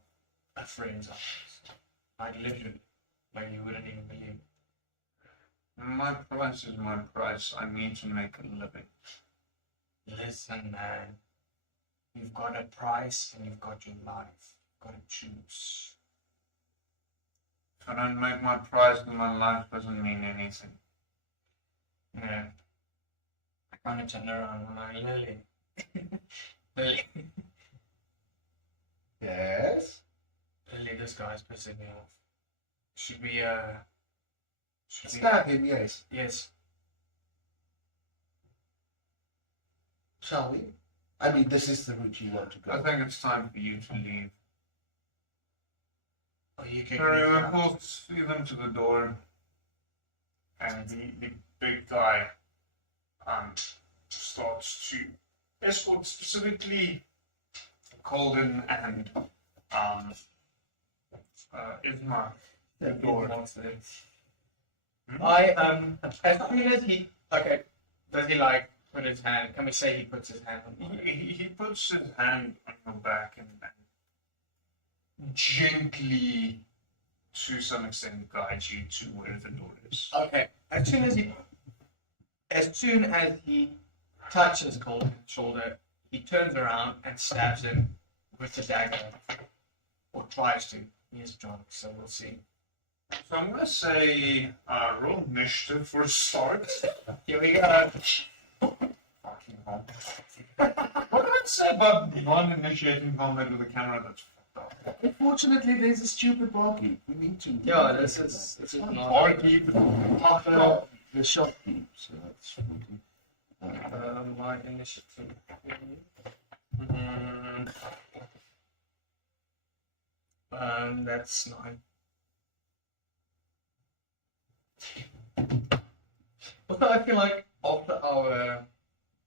a friend's eyes. Like literally, like you wouldn't even believe. My price is my price. I need to make a living. Listen, man. You've got a price and you've got your life. You've got to choose. If I don't make my price, then my life doesn't mean anything. Yeah. I kind of turned around and I'm like, Lily. Lily. Yes? Lily, this guy's pissing me off. Should we, Stab him, yes. Yes. Shall we? I mean, this is the route you want to I go. think it's time for you to leave. Oh, you can Harry walks even to the door, and the big guy starts to escort specifically Culdan and Isma the door. As soon as he, okay, does he like put his hand, can we say he puts his hand on my He puts his hand on your back and gently, to some extent, guides you to where the door is. Okay, as soon as he touches Culdan's shoulder, he turns around and stabs him with the dagger, or tries to. He is drunk, so we'll see. So I'm gonna say roll initiative for a start. Here we go. Fucking hell. can't say about one initiating combat with a camera that's fucked up. Unfortunately, there's a stupid barkeep. We need to. Yeah, this is not. Barkeep, Well, the shopkeep. So that's 14. My initiative. That's 9. Although I feel like after our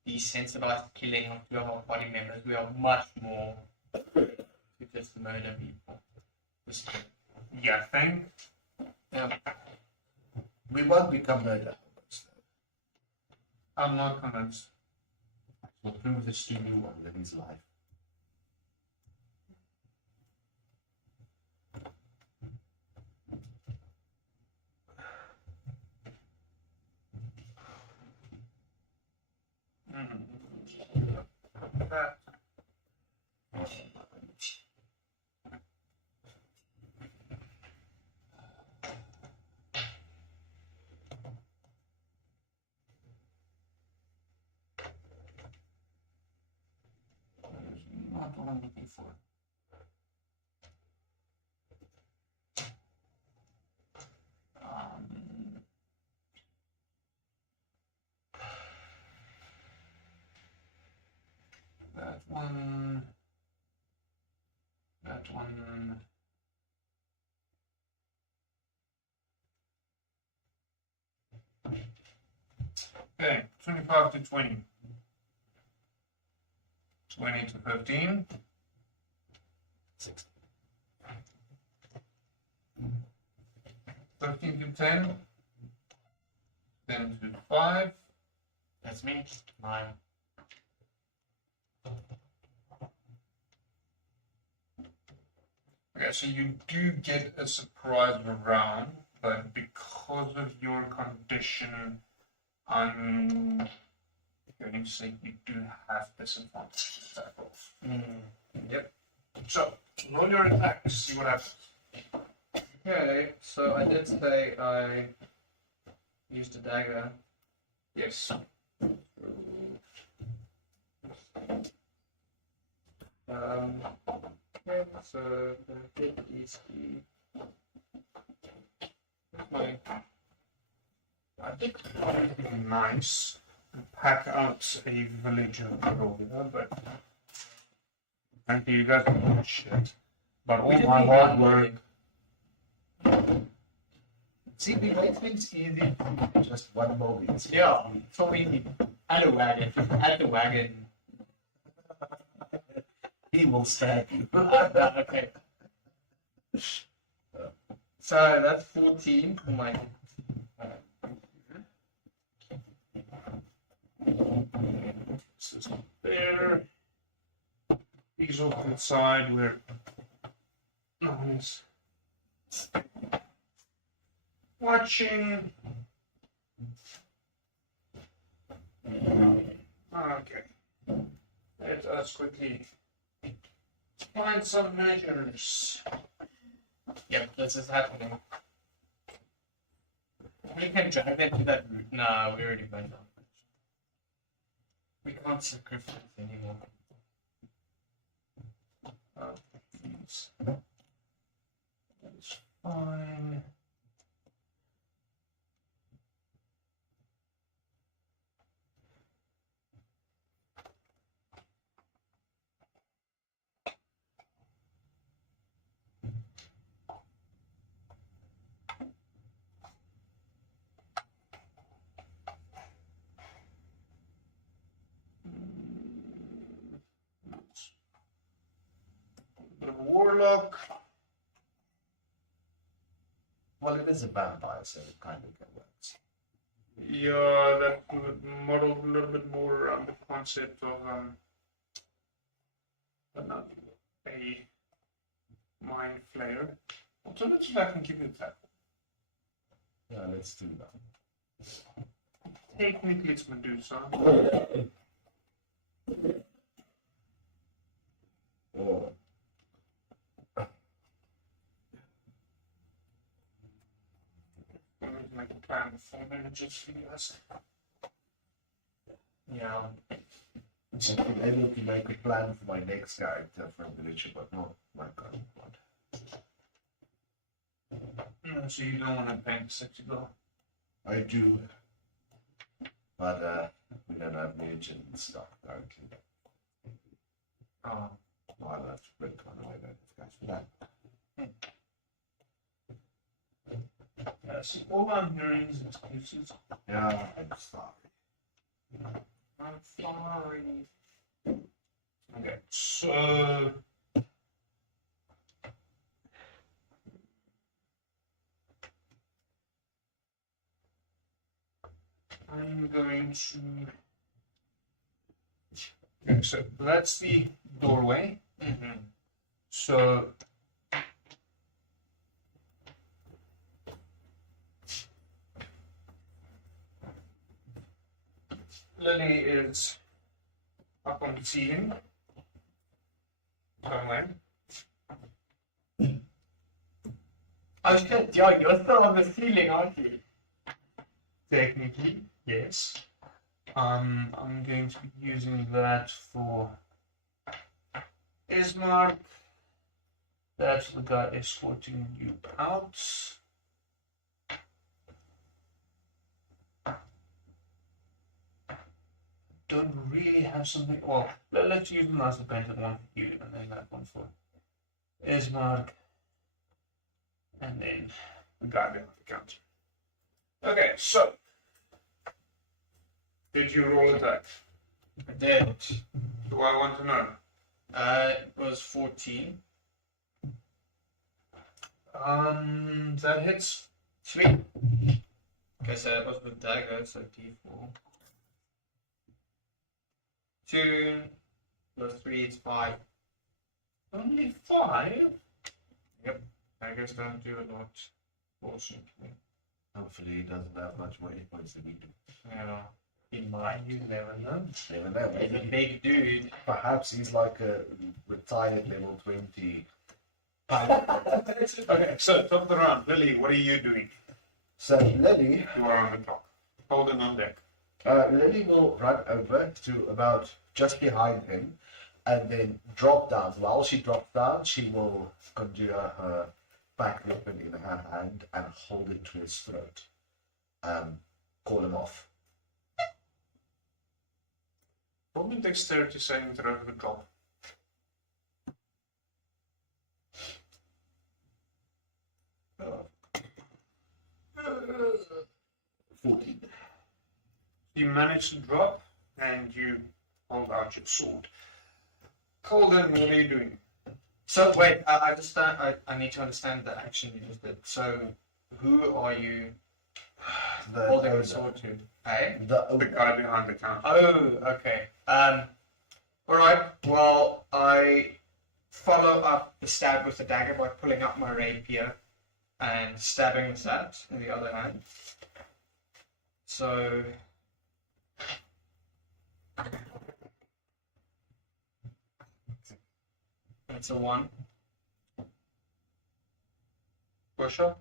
desensitized killing of 2 of our party members, we are much more to just murder people. Just to- yeah, think. Yeah. We won't become murder hobbits, though. I'm not convinced. We'll prove this to you one that is life. That. Not what I'm looking for. That one. That one. Okay, 25 to 20. 20 to 15. 15 to 10. 10 to 5. That's me. 9. Okay, so you do get a surprise round, but because of your condition, I'm going to say you do have disadvantage to attack rolls. Yep. So, roll your attack, see what happens. Okay, so I did say I used a dagger. Yes. Okay, so the hit is my. I did something nice and pack out a villager earlier, but frankly, you guys don't know shit. But all my hard work. See, we make things easy. Just one moment. Yeah, so easy. Add a wagon. Add the wagon. He will stab you. Okay. So that's 14 for my. This is there. He's off to the side where no one is watching. Okay. Let us quickly find some measures. Yep, this is happening. We can drag them to that route. Nah, we already went on. We can't sacrifice anymore. Please. That is fine. Bit of a warlock. Well, it is a vampire, so it kind of works. Yeah, that would model a little bit more around the concept of not a mind flayer. Alternatively, I can give you that. Yeah, let's do that. Technically, it's Medusa. Oh. I'm going to make a plan with 4 minutes for you guys. Yeah. So I'm able to make a plan for my next character from the Witcher, but not my current one. So you don't want to paint 60 gold? I do, but we don't have legend stock currently. Oh. Well, I'll have to print one away then, guys, for that. Yeah, see, all I'm hearing is excuses. Yeah, I'm sorry. I'm sorry. Okay, so I'm going to. Okay, so that's the doorway. Mm-hmm. So Lily is up on the ceiling somewhere. Oh shit, John, you're still on the ceiling, aren't you? Technically, yes. I'm going to be using that for Ismark. That's the guy escorting you out. Don't really have something. Well, let's use the master painted one for you, and then that one for Ismark, and then the guy behind the counter. Okay, so did you roll attack? I did. Do I want to know? It was 14. That hits. Sweet. Okay, so it was with dagger, so d4. 2 plus 3 is 5. Only 5? Yep. Daggers don't do a lot. Fortunately. Hopefully he doesn't have much more hit points than we do. Yeah. He might. You never know. Never know. He's a Maybe big dude. perhaps he's like a retired level 20 Okay, so top of the round. Lily, what are you doing? So Lily, You are on the top. Holding on deck. Lily will run over to about just behind him and then drop down. While she drops down, she will conjure her back weapon in her hand and hold it to his throat. Call him off. Roll me dexterity saving throw for the drop. 14. You manage to drop and you hold out your sword. Culdan, what are you doing? So wait, I need to understand the action you just did. So, who are you The holding owner. the sword to? Hey? The The owner. guy behind the counter. Oh, okay. Alright, well, I follow up the stab with the dagger by pulling up my rapier and stabbing with that in the other hand. So... That's a 1. Push up.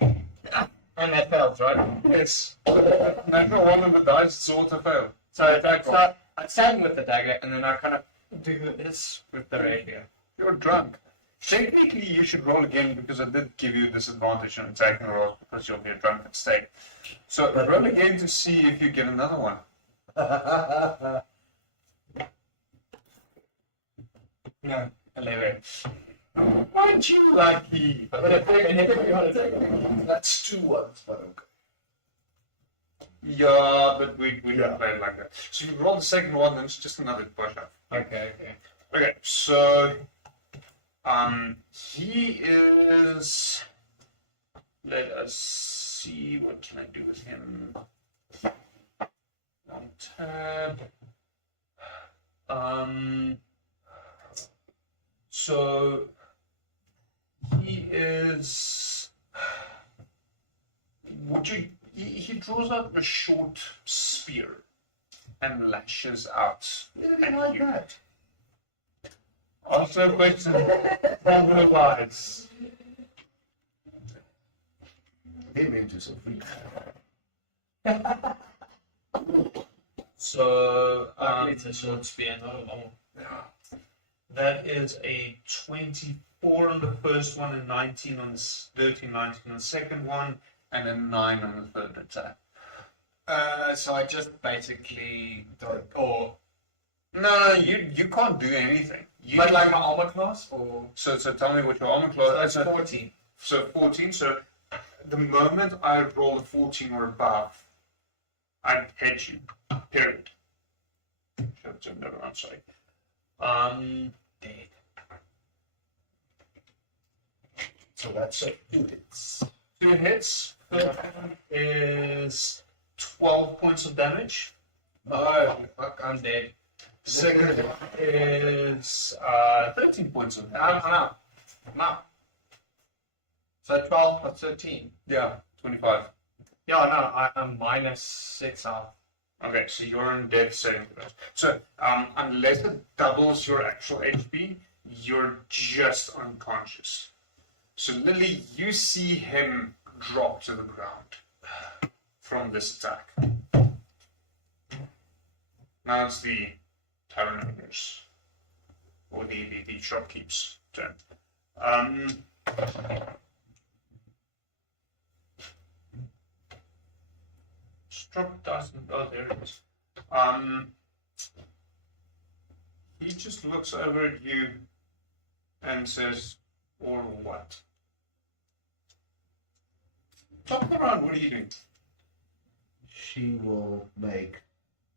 And that fails, right? Yes. Natural one of the dice, it's auto fail. So I stab him with the dagger and then I kind of do this with the rapier. You're drunk. Technically, you should roll again because I did give you disadvantage on attacking rolls because you'll be a drunken state. So roll again to see if you get another one. No, 11. Aren't you lucky? That's 2 ones, but okay. Yeah, but we Yeah. don't play it like that. So you roll the second one, then it's just another push up. Okay. Okay, so he is. Let us see what can I do with him. On tab. So he is. Would you? He draws out a short spear and lashes out. Yeah, at like you. that. Answer a question from the lies. Him into some freak. So So Luckily it's a short spear, not a long. that is a 24 on the first one, a 19 on the 13, 19 on the second one, and a 9 on the third attack. So I just basically or No, you can't do anything. but like my armor class or So tell me what your armor so class that's is. 14. So 14. So the moment I roll a 14 or above, I hit you. Period. No, I'm sorry. Dead. So that's 2 hits. 2 hits. First one is 12 points of damage. Oh fuck, I'm dead. Second one is 13 points of I'm damage. out. I'm out. So 12 plus 13. Yeah, 25. Yeah, no, I'm minus 6 out. Okay, so you're in death saving throws. So unless it doubles your actual HP, you're just unconscious. So Lily, you see him drop to the ground from this attack. Now it's the tavern owners, or the shopkeep's turn. Strahd doesn't. Oh, there it is. He just looks over at you and says, "Or what?" Top around. What are you doing? She will make.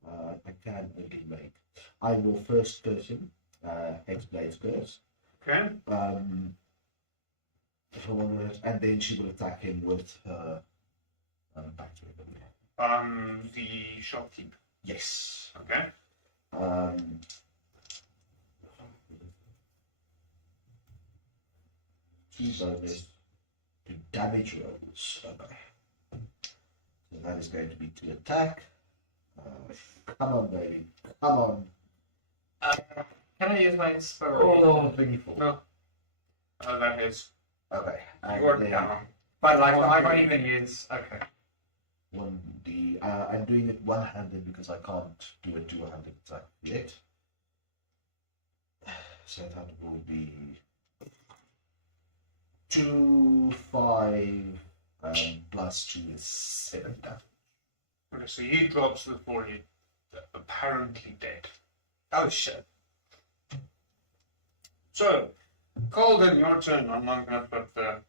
I can only make. I will first curse him. X-Blades curse. Okay. And then she will attack him with her. Back to it. The shopkeep. Yes. Okay. Key bonus to damage rolls. Okay. So that is going to be to attack. Come on, baby. Come on. Can I use my inspiration? Oh, 24. No. That is. Okay. And You're then down. But like I won't even use. Okay. 1d. I'm doing it one-handed because I can't do a two-handed attack yet. So that will be 2, 5, plus 2 is 7 damage. Okay, so he drops to the floor. He apparently dead. Oh shit. So, Culdan, your turn. I'm not gonna put the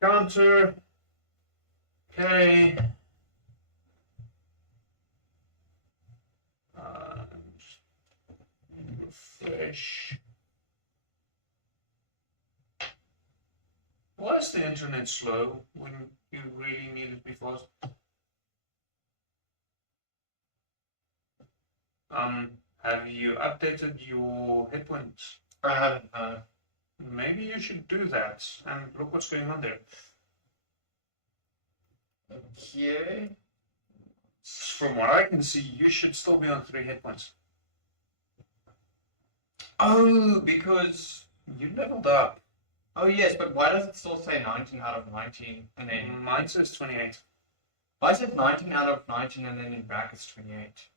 counter. Okay. Refresh. Why is the internet slow when you really need it to be fast? Have you updated your hit points? I haven't. Maybe you should do that and look what's going on there. Okay. From what I can see, you should still be on 3 hit points. Oh, because. You leveled up. Oh yes, but why does it still say 19 out of 19 and then? Mine says 28. Why is it 19 out of 19 and then in brackets 28?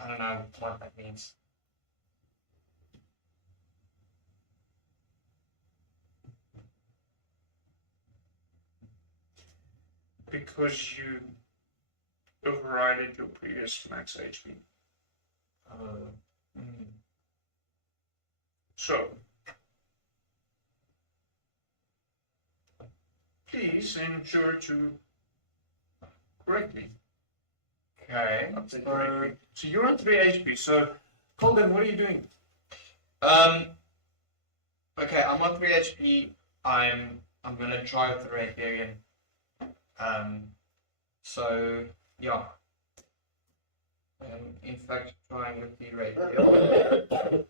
I don't know what that means. Because you overrided your previous max HP. So, please ensure to correct me. Okay. Update your HP. So you're on 3 HP. So, Culdan, what are you doing? Okay, I'm on 3 HP. I'm gonna try with the Radiarian. So yeah. In fact, trying with the Radiarian.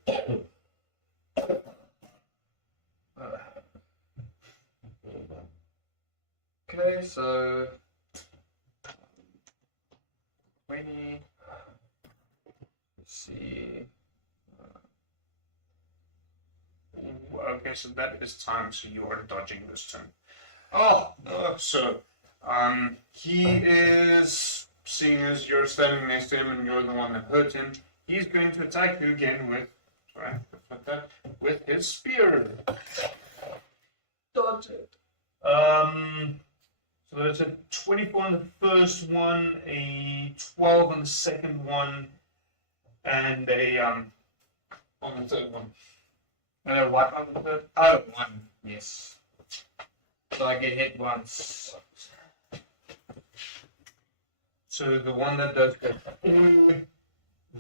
Okay, so 20. Let's see. Okay, so that is time, so you are dodging this turn. Oh no! So, he is seeing as you're standing next to him and you're the one that hurt him, he's going to attack you again with, sorry, like that, with his spear. Dodge it. So that's a 24 on the first one, a 12 on the second one, and a on the third one. And a what on the third? Oh, 1. Yes. So I get hit once. So the one that does get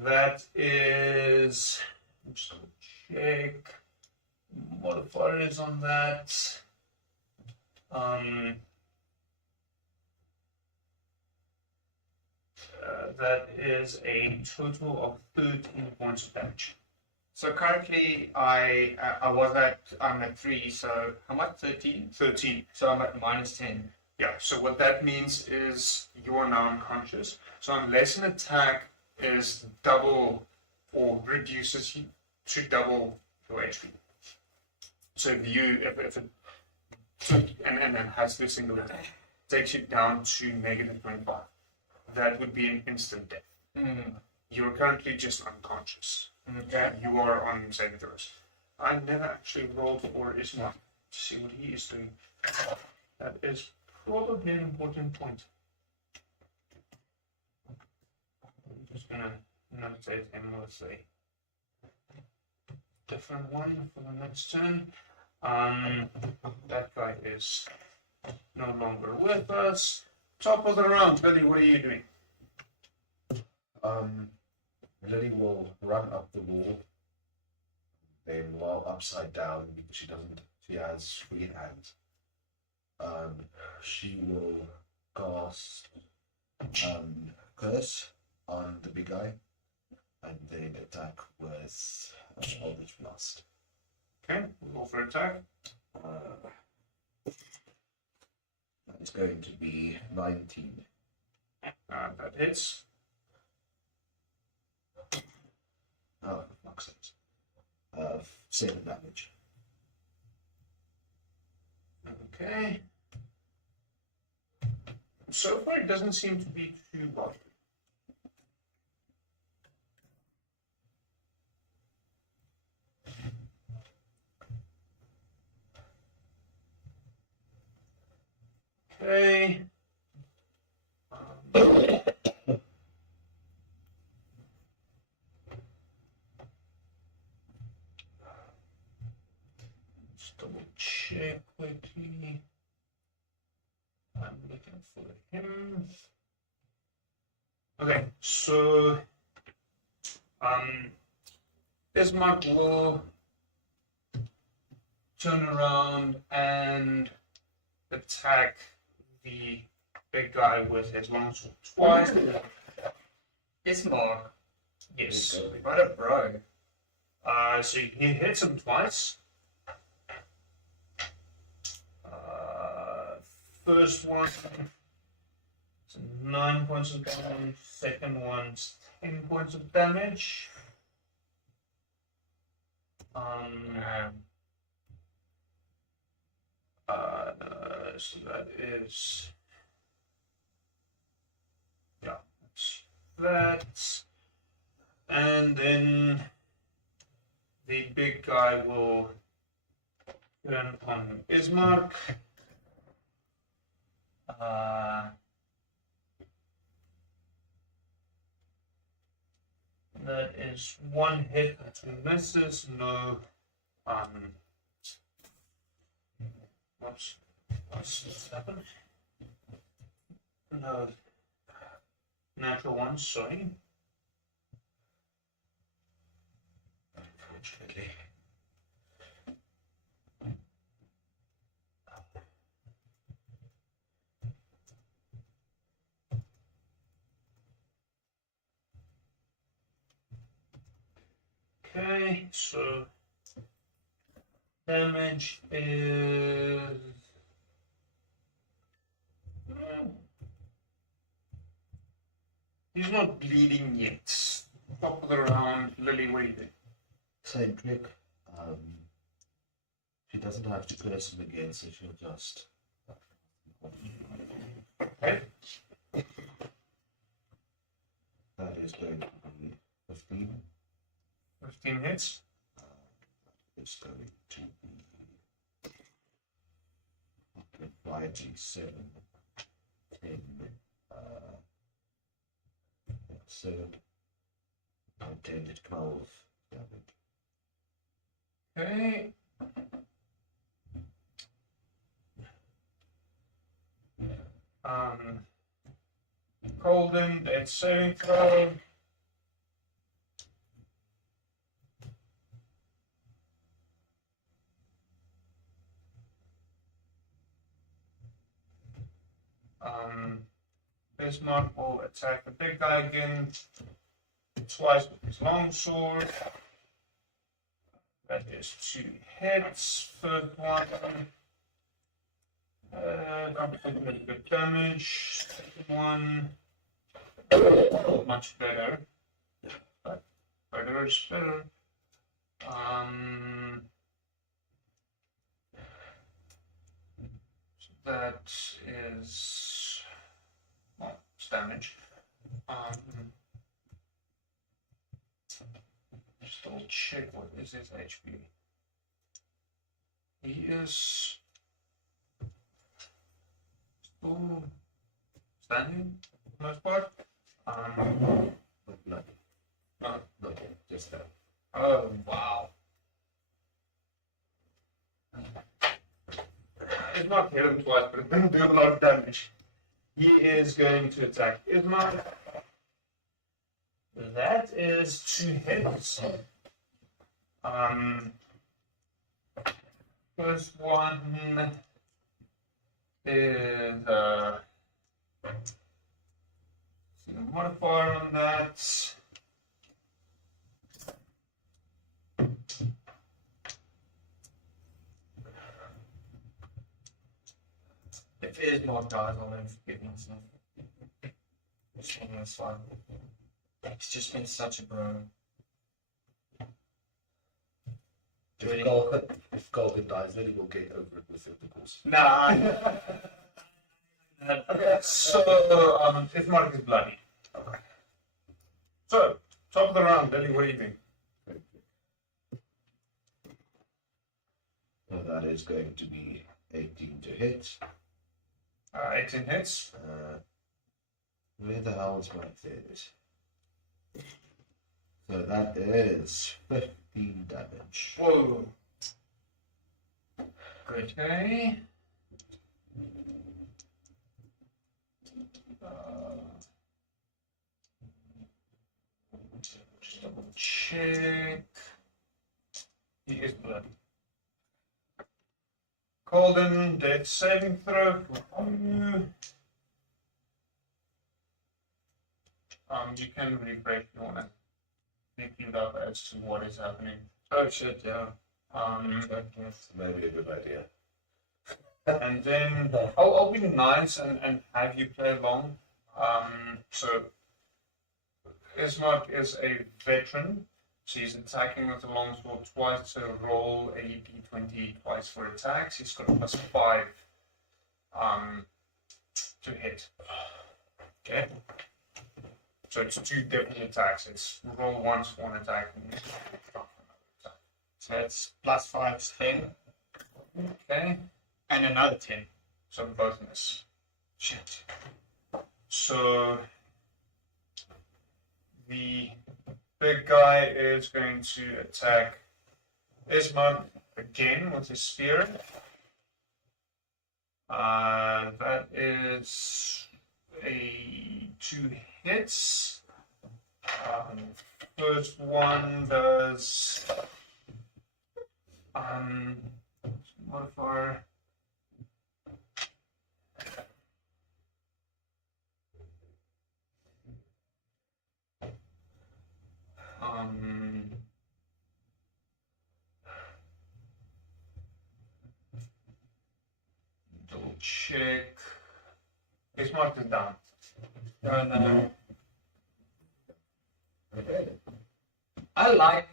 that is, just check modifiers on that. That is a total of 13 points of damage. So currently I'm at 3, so how much? 13? 13. So I'm at minus 10. Yeah, so what that means is you are now unconscious. So unless an attack is double or reduces you to double your HP. So if it took and then has this single attack, takes you down to negative 25. That would be an instant death. Mm. You're currently just unconscious. Okay. You are on saving throws. I never actually rolled for Isma to see what he is doing. That is probably an important point. I'm just gonna notate him with a different one for the next turn. That guy is no longer with us. Top of the round, Lily, what are you doing? Lily will run up the wall. Then, while upside down, because she has free hands. She will cast curse on the big guy, and then attack with Eldritch Blast. Okay, we'll go for attack. That is going to be 19. That hits. Oh, for fuck's sake. 7 damage. Okay. So far, it doesn't seem to be too bad. Okay. Just double check quickly. I'm looking for him. Okay, so Bismarck will turn around and attack the big guy with his longsword twice. Ismark. Yes. What a bro. So he hits him twice. First one, it's 9 points of damage. Second one's 10 points of damage. So that is, yeah, that's that. And then the big guy will turn on Bismarck. That is 1 hit, 2 misses, no, what's happened? No, natural ones, sorry. Unfortunately. Okay, so damage is he's not bleeding yet. Top of the round, Lily, what do you think? Same trick. She doesn't have to curse him again, so she'll just. Okay. is going to be 15. 15 hits. It's going to be 5, 7, 10, 7, 10 to 12 damage. Okay. Culdan, dead saving throw. Bismarck will attack the big guy again, twice with his longsword. That is 2 hits. First one, completely really good damage. Second one, much better, but better is better. So that is, well, it's damage. Just double check what is his HP. He is still standing for the most part. No, No. no, just that. Oh wow. It's not hit him twice, but it didn't do a lot of damage. He is going to attack Isma. That is 2 hits. First one is modifier on that. If it is more guys, I'll never forgive myself. This one was fine. He's just been such a bro. If Goblin dies, then he will get over it with the course. Nah. Okay, so Ismark is bloody. Okay. So, top of the round, Lily, what do you think? So that is going to be 18 to hit. 18 hits. Where the hell is my third? So that is 15 damage. Whoa. Good. Okay. Just double check. He is bloody. Culdan, dead saving throw for you. You can refresh if you want to pick it up as to what is happening. Oh shit, yeah. Maybe a good idea. And then I'll be nice and have you play along. So Ismark is a veteran. So he's attacking with the longsword twice, so roll a d20 twice for attacks. He's got a +5 to hit. Okay. So it's 2 different attacks. It's roll once for one attack and So it's +5 is 10. okay. And another 10. So both miss. Shit. So the big guy is going to attack Ismark again with his spear. That is a 2 hits. First one does modifier. Double check. His mark is down. No. I like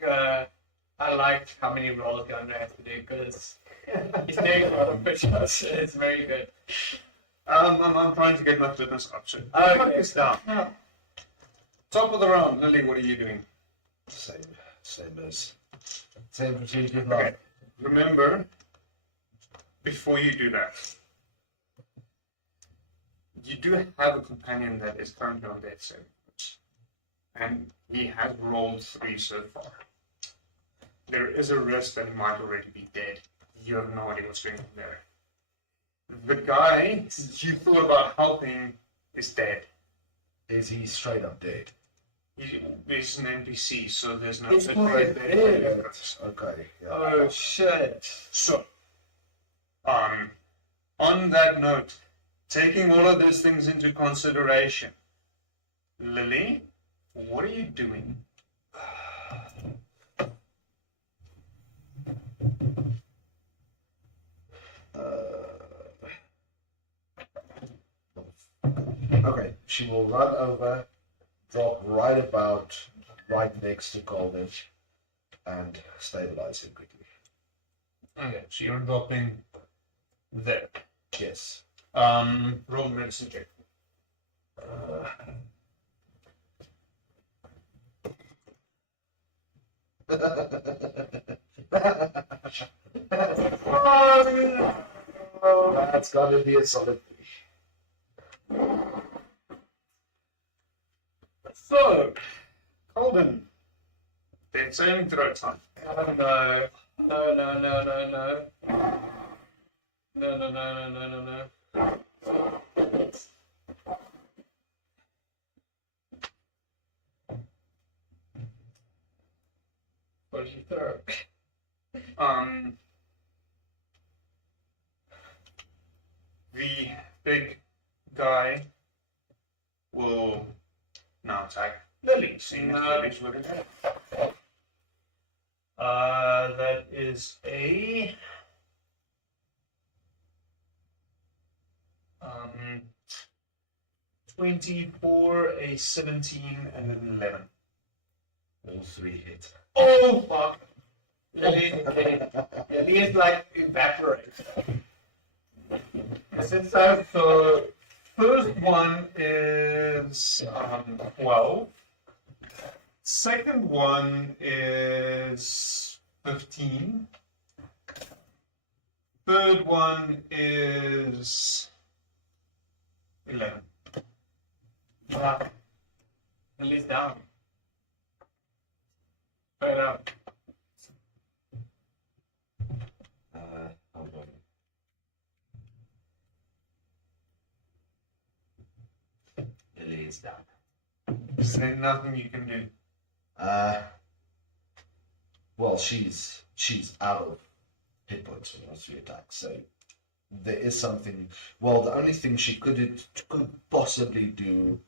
how many rolls Gunner has to do because he's doing a lot of push-ups. It's very good. I'm trying to get my fitness up. So Okay. mark is down. Yeah. Top of the round, Lily, what are you doing? Same procedure. Okay. Remember, before you do that, you do have a companion that is currently on death sentence, and he has rolled 3 so far. There is a risk that he might already be dead. You have no idea what's going on there. The guy you thought about helping is dead. Is he straight up dead? He's an NPC, so there's no It's such not thing dead. there. Okay. Yeah. Oh shit. So, on that note, taking all of those things into consideration, Lily, what are you doing? Okay, she will run over, drop right next to Goblin, and stabilize him quickly. Okay, so you're dropping there. Yes. Roll medicine check. That's gonna be a solid 3. So, Culdan, dead saving throw time. Oh no. No, no, no, no, no. No, no, no, no, no, no, no. What did you throw? The big guy will now attack Lily, seeing as No. Lily's looking at it. That is a 24, a 17, and an 11. All 3 hit. Oh fuck! Lily is like evaporated. So first one is 12. Second one is 15. Third one is 11. Wow. Lily's down. Straight up. Hold on. Lily is down. Is there nothing you can do? Well, she's out of hit points when she attacks, so there is something. Well, the only thing she could possibly do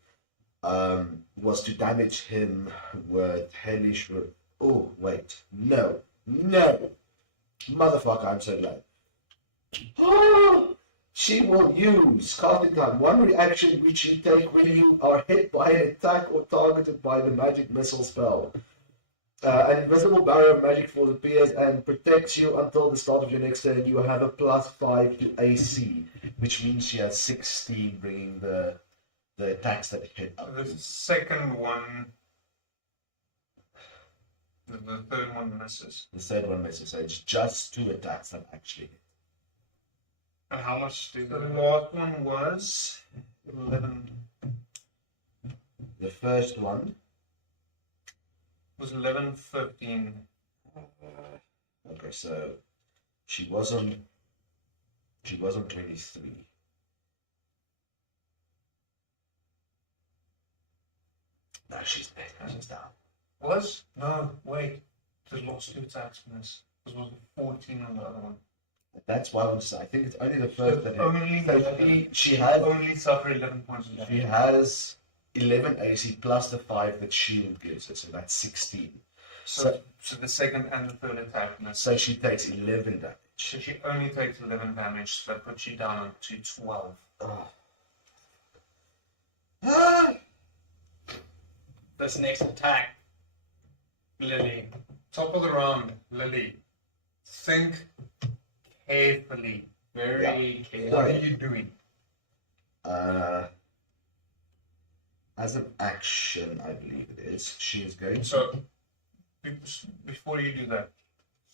was to damage him with hellish. Oh wait, no, motherfucker! I'm so glad. She will use casting time, one reaction which you take when you are hit by an attack or targeted by the magic missile spell. An invisible barrier of magic force appears and protects you until the start of your next turn. You have a +5 to AC, which means she has 16, bringing the attacks that hit up. The second one, the third one misses. The third one misses, so it's just 2 attacks that actually hit. And how much do The the last one was 11. The first one Was 11, 15. Okay, so she was on 23. No, she's dead. She's down. Was? No, wait. There's lost 2 attacks from this. This was 14 on the other one. That's why I think it's only the first that hit. Only So she has only suffer 11 points of she damage. has 11 AC plus the 5 that shield gives her, so that's 16. So the second and the third attack miss. So she takes 11 damage. So she only takes 11 damage, so that puts you down to 12. Ah! this next attack? Lily. Top of the round, Lily. Think carefully. Very What careful. are you doing? As an action, I believe it is, she is going to... So, before you do that,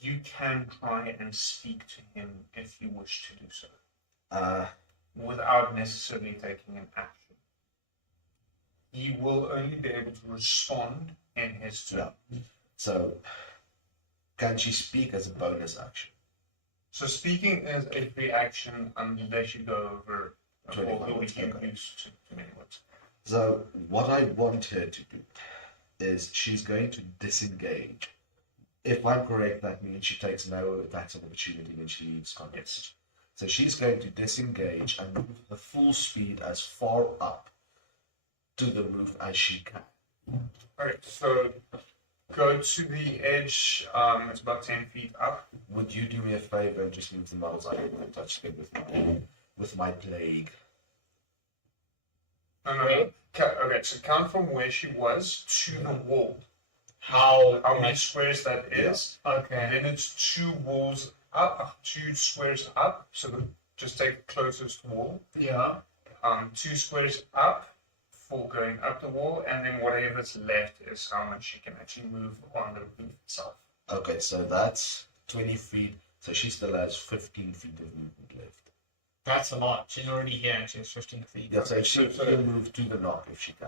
you can try and speak to him if you wish to do so, without necessarily taking an action. He will only be able to respond in his turn. Yeah. So, can she speak as a bonus action? So speaking is a free action unless you go over 20 all the minutes, you okay. use to 20 minutes. So, what I want her to do is she's going to disengage. If I'm correct, that means she takes no attacks of opportunity when she leaves contact. Yes. So she's going to disengage and move the full speed as far up to the roof as she can. Alright, so go to the edge, it's about 10 feet up. Would you do me a favor and just move the models I didn't touch them with my plague? No. Okay, so count from where she was to the wall. How How many much? squares that is. Okay. And then it's 2 walls up, 2 squares up. So just take the closest wall. Yeah. 2 squares up for going up the wall, and then whatever's left is how much she can actually move on the roof itself. Okay, so that's 20 feet. So she still has 15 feet of movement left. That's a lot. She's already here and she's 15 feet. Yeah, so she will move to the knock if she can.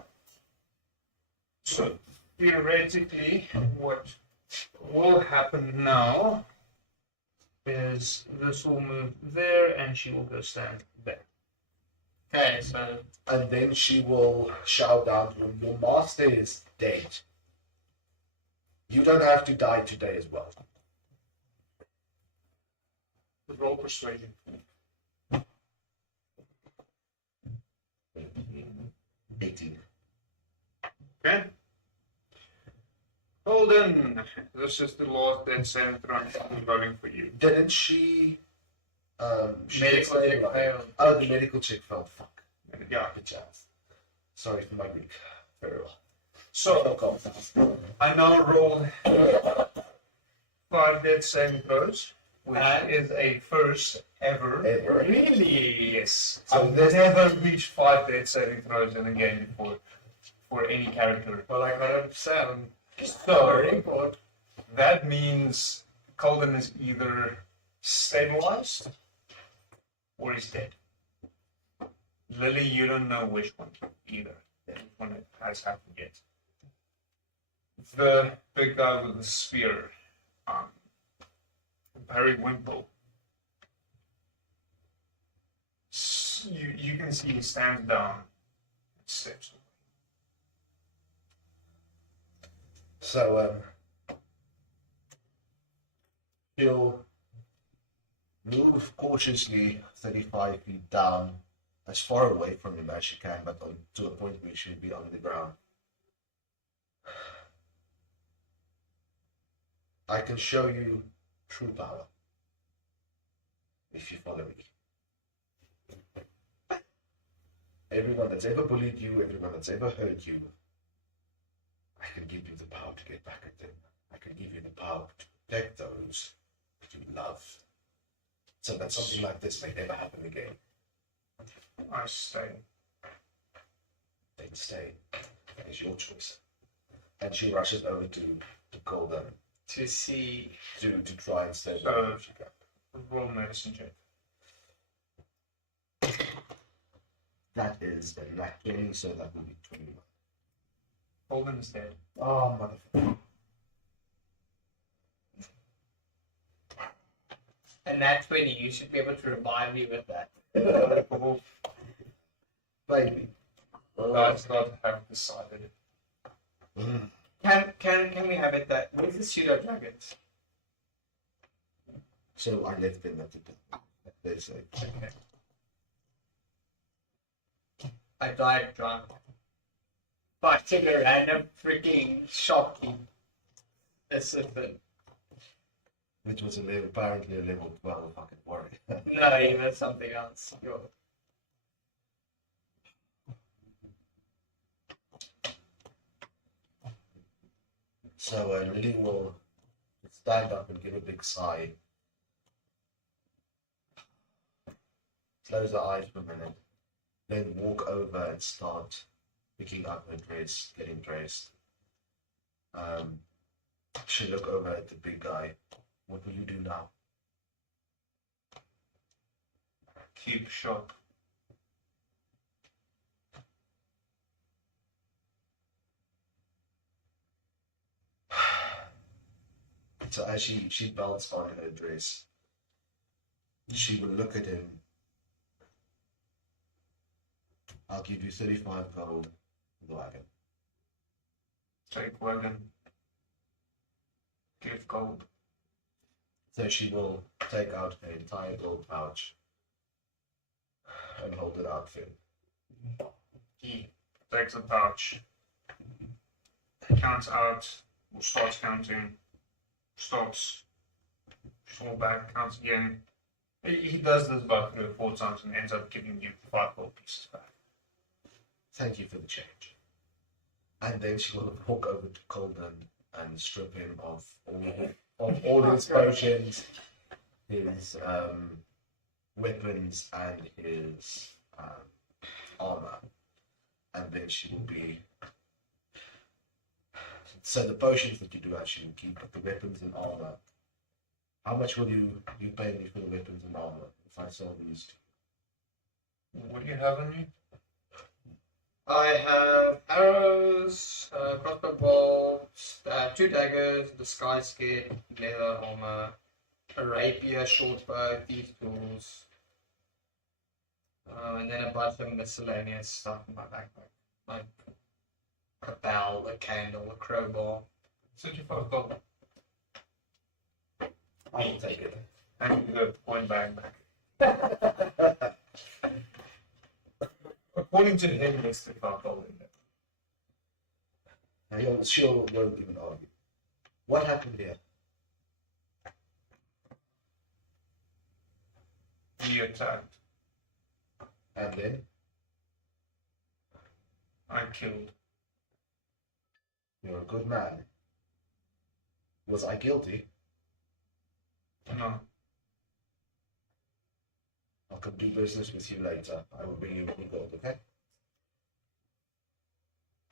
So theoretically, what will happen now is this will move there, and she will go stand there. Okay, so And then she will shout down to him, your master is dead. You don't have to die today as well. Roll persuasion. 18. Okay. Holden, this is the last dead saving throw. I'm voting for you. Didn't she... she medical did say check like- failed. Oh, the medical check failed. Fuck. Yeah. Good chance. Sorry for my Greek. Very well. So Okay. I now roll 5 dead saving throws, which is a first ever. Ever. Really? Yes. So I've this- never reached 5 dead saving throws in a game before for any character. well, I got a 7. So that means Culdan is either stabilized or he's dead. Lily, you don't know which one either. Which one it has happened yet. The big guy with the spear, Barry Wimple. You can see he stands down and steps away. So, he'll move cautiously 35 feet down, as far away from him as she can, but to a point where she'll be on the ground. I can show you true power, if you follow me. Everyone that's ever bullied you, everyone that's ever hurt you, I can give you the power to get back at them. I can give you the power to protect those that you love. So that something like this may never happen again. I stay. Then stay. That is your choice. And she rushes over to Golden To see. to try and stay So- there if she can. Roll medicine check. That is a nat 20, so that will be 21. Holden is dead. Oh, motherfucker. And that 20, you should be able to revive me with that. Baby. That's not have decided. Mm. Can we have it that where's the pseudo dragons? So I left them at the top. There's a Okay. I died drunk. Fighting a random freaking shopkeep assistant. which was apparently a level 12 fucking warrior. No, even something else. Yo. So Lily will stand up and give a big sigh. Close her eyes for a minute. Then walk over and start picking up her dress, getting dressed. She'll look over at the big guy. What will you do now? Keep shop. So as she belts on her dress, she will look at him. I'll give you 35 gold for the wagon. Take wagon. Give gold. So she will take out an entire gold pouch and hold it out for him. He takes the pouch, counts out, or starts counting, stops, fall back, counts again. He does this about 3 or 4 times and ends up giving you 5 gold pieces back. Thank you for the change. And then she will walk over to Culdan and strip him of all his potions, his weapons, and his armor. And then she will be. So the potions that you do actually will keep, but the weapons and armor. How much will you pay me for the weapons and armor if I sell these? What do you have on you? I have arrows, crossbow bolts, 2 daggers, disguise kit, leather armor, a rapier, short bow, thieves' tools, and then a bunch of miscellaneous stuff in my backpack, like a bell, a candle, a crowbar. 35 gold. I will take it. And you go point bag back. According to him, there's 35 gold in there. And she won't even argue. What happened here? He attacked. And then? I killed. You're a good man. Was I guilty? No. I'll come do business with you later. I will bring you good gold, okay?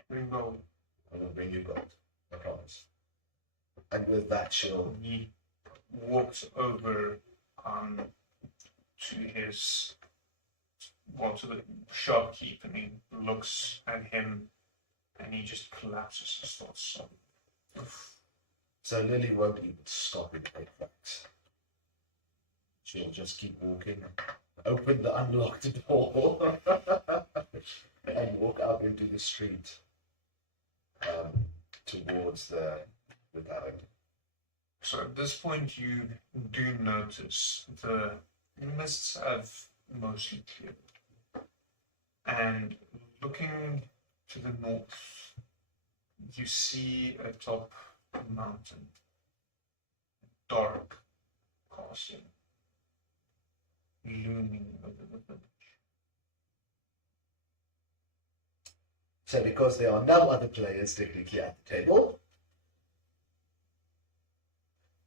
Bring gold. I will bring you gold. I promise. And with that, she'll. He walks over to his to the shopkeep and he looks at him and he just collapses and starts sobbing. So Lily won't even stop in 8 tracks. She'll just keep walking, open the unlocked door, and walk out into the street towards the tavern. So at this point you do notice the mists have mostly cleared. And looking to the north, you see atop a mountain, a dark castle looming over the village. So because there are no other players technically at the table,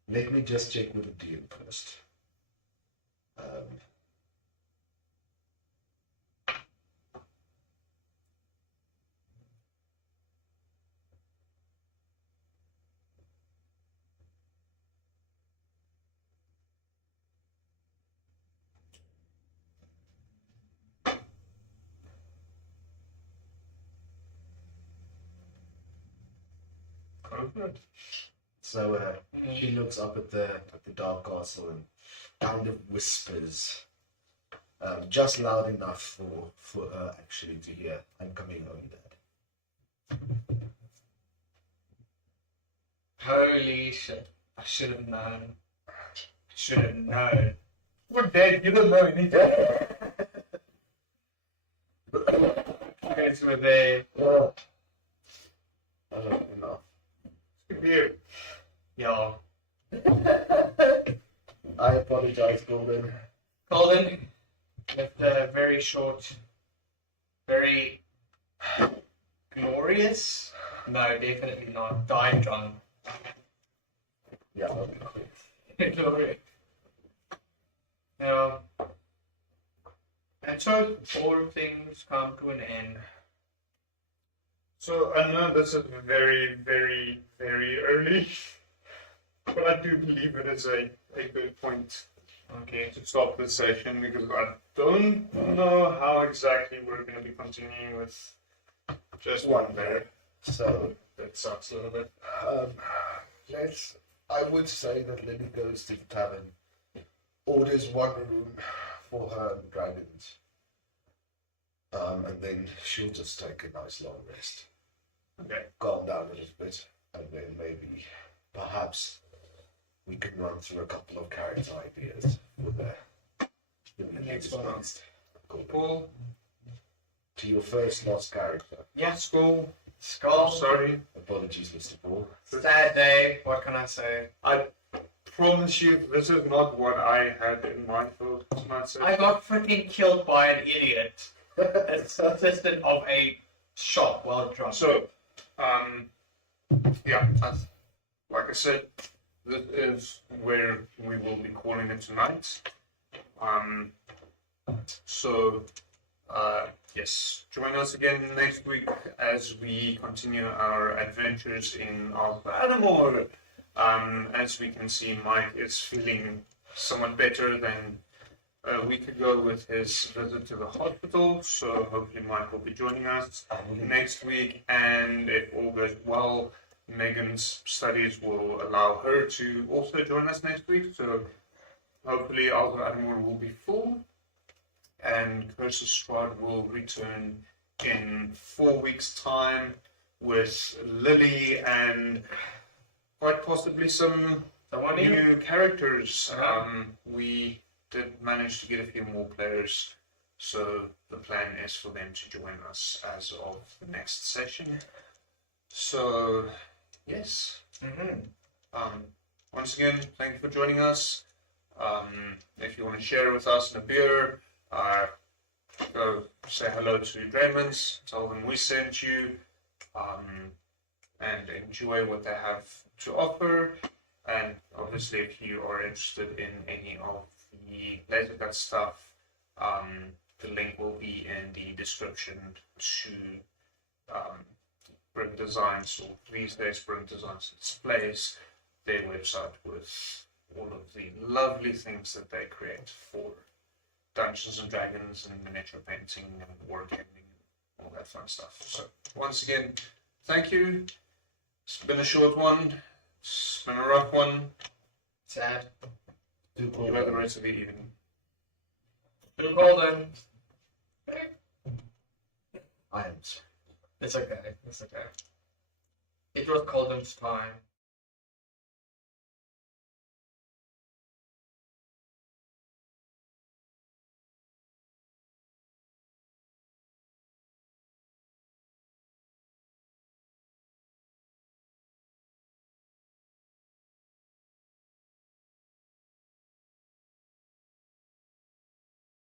let me just check with the DM first. So she looks up at the dark castle and kind of whispers, just loud enough for her actually to hear. I'm coming home, Dad. Holy shit. I should have known. Should have known. We're dead, you don't know anything. You guys were there. Oh, I don't know. Here. Yeah. I apologize, Goblin. Golden, with the very short, very glorious, no, definitely not, dying drunk. Yeah, I'll be quick. Glorious. Yeah. And so all things come to an end. So I know this is very, very, very early, but I do believe it is a good point to stop this session because I don't know how exactly we're going to be continuing with just one player. So That sucks a little bit. I would say that Lily goes to the tavern, orders one room for her and the dragons, and then she'll just take a nice long rest, Okay. calm down a little bit, and then maybe, perhaps, we can run through a couple of character ideas for the next one. one. Cool. Paul, To your first lost character. Yeah, Skull. Skull. Sorry. Apologies, Mr. Paul. Sad day. What can I say? I promise you, this is not what I had in mind for tonight's session. I got freaking killed by an idiot. Assistant of a shop while drunk. So, yeah, like I said, this is where we will be calling it tonight. So, yes, join us again next week as we continue our adventures in Alpha. As we can see, Mike is feeling somewhat better than a week ago with his visit to the hospital, so hopefully Mike will be joining us next week, and if all goes well, Megan's studies will allow her to also join us next week, so hopefully Alpha Adamor will be full, and Curse of Strahd will return in 4 weeks' time with Lily and quite possibly some new characters. We did manage to get a few more players, so the plan is for them to join us as of the next session. So, yes. Once again, thank you for joining us. If you want to share with us in a beer, go say hello to Draymond's, tell them we sent you, and enjoy what they have to offer. And obviously, if you are interested in any of the laser cut stuff, the link will be in the description to Brink Designs, or these days Brink Designs Displays, their website with all of the lovely things that they create for Dungeons and Dragons and miniature painting and wargaming and all that fun stuff. So once again, thank you. It's been a short one. It's been a rough one. Sad. Enjoy the rest of the evening. Too Golden. I am. It's okay. It's okay. It was Golden's time.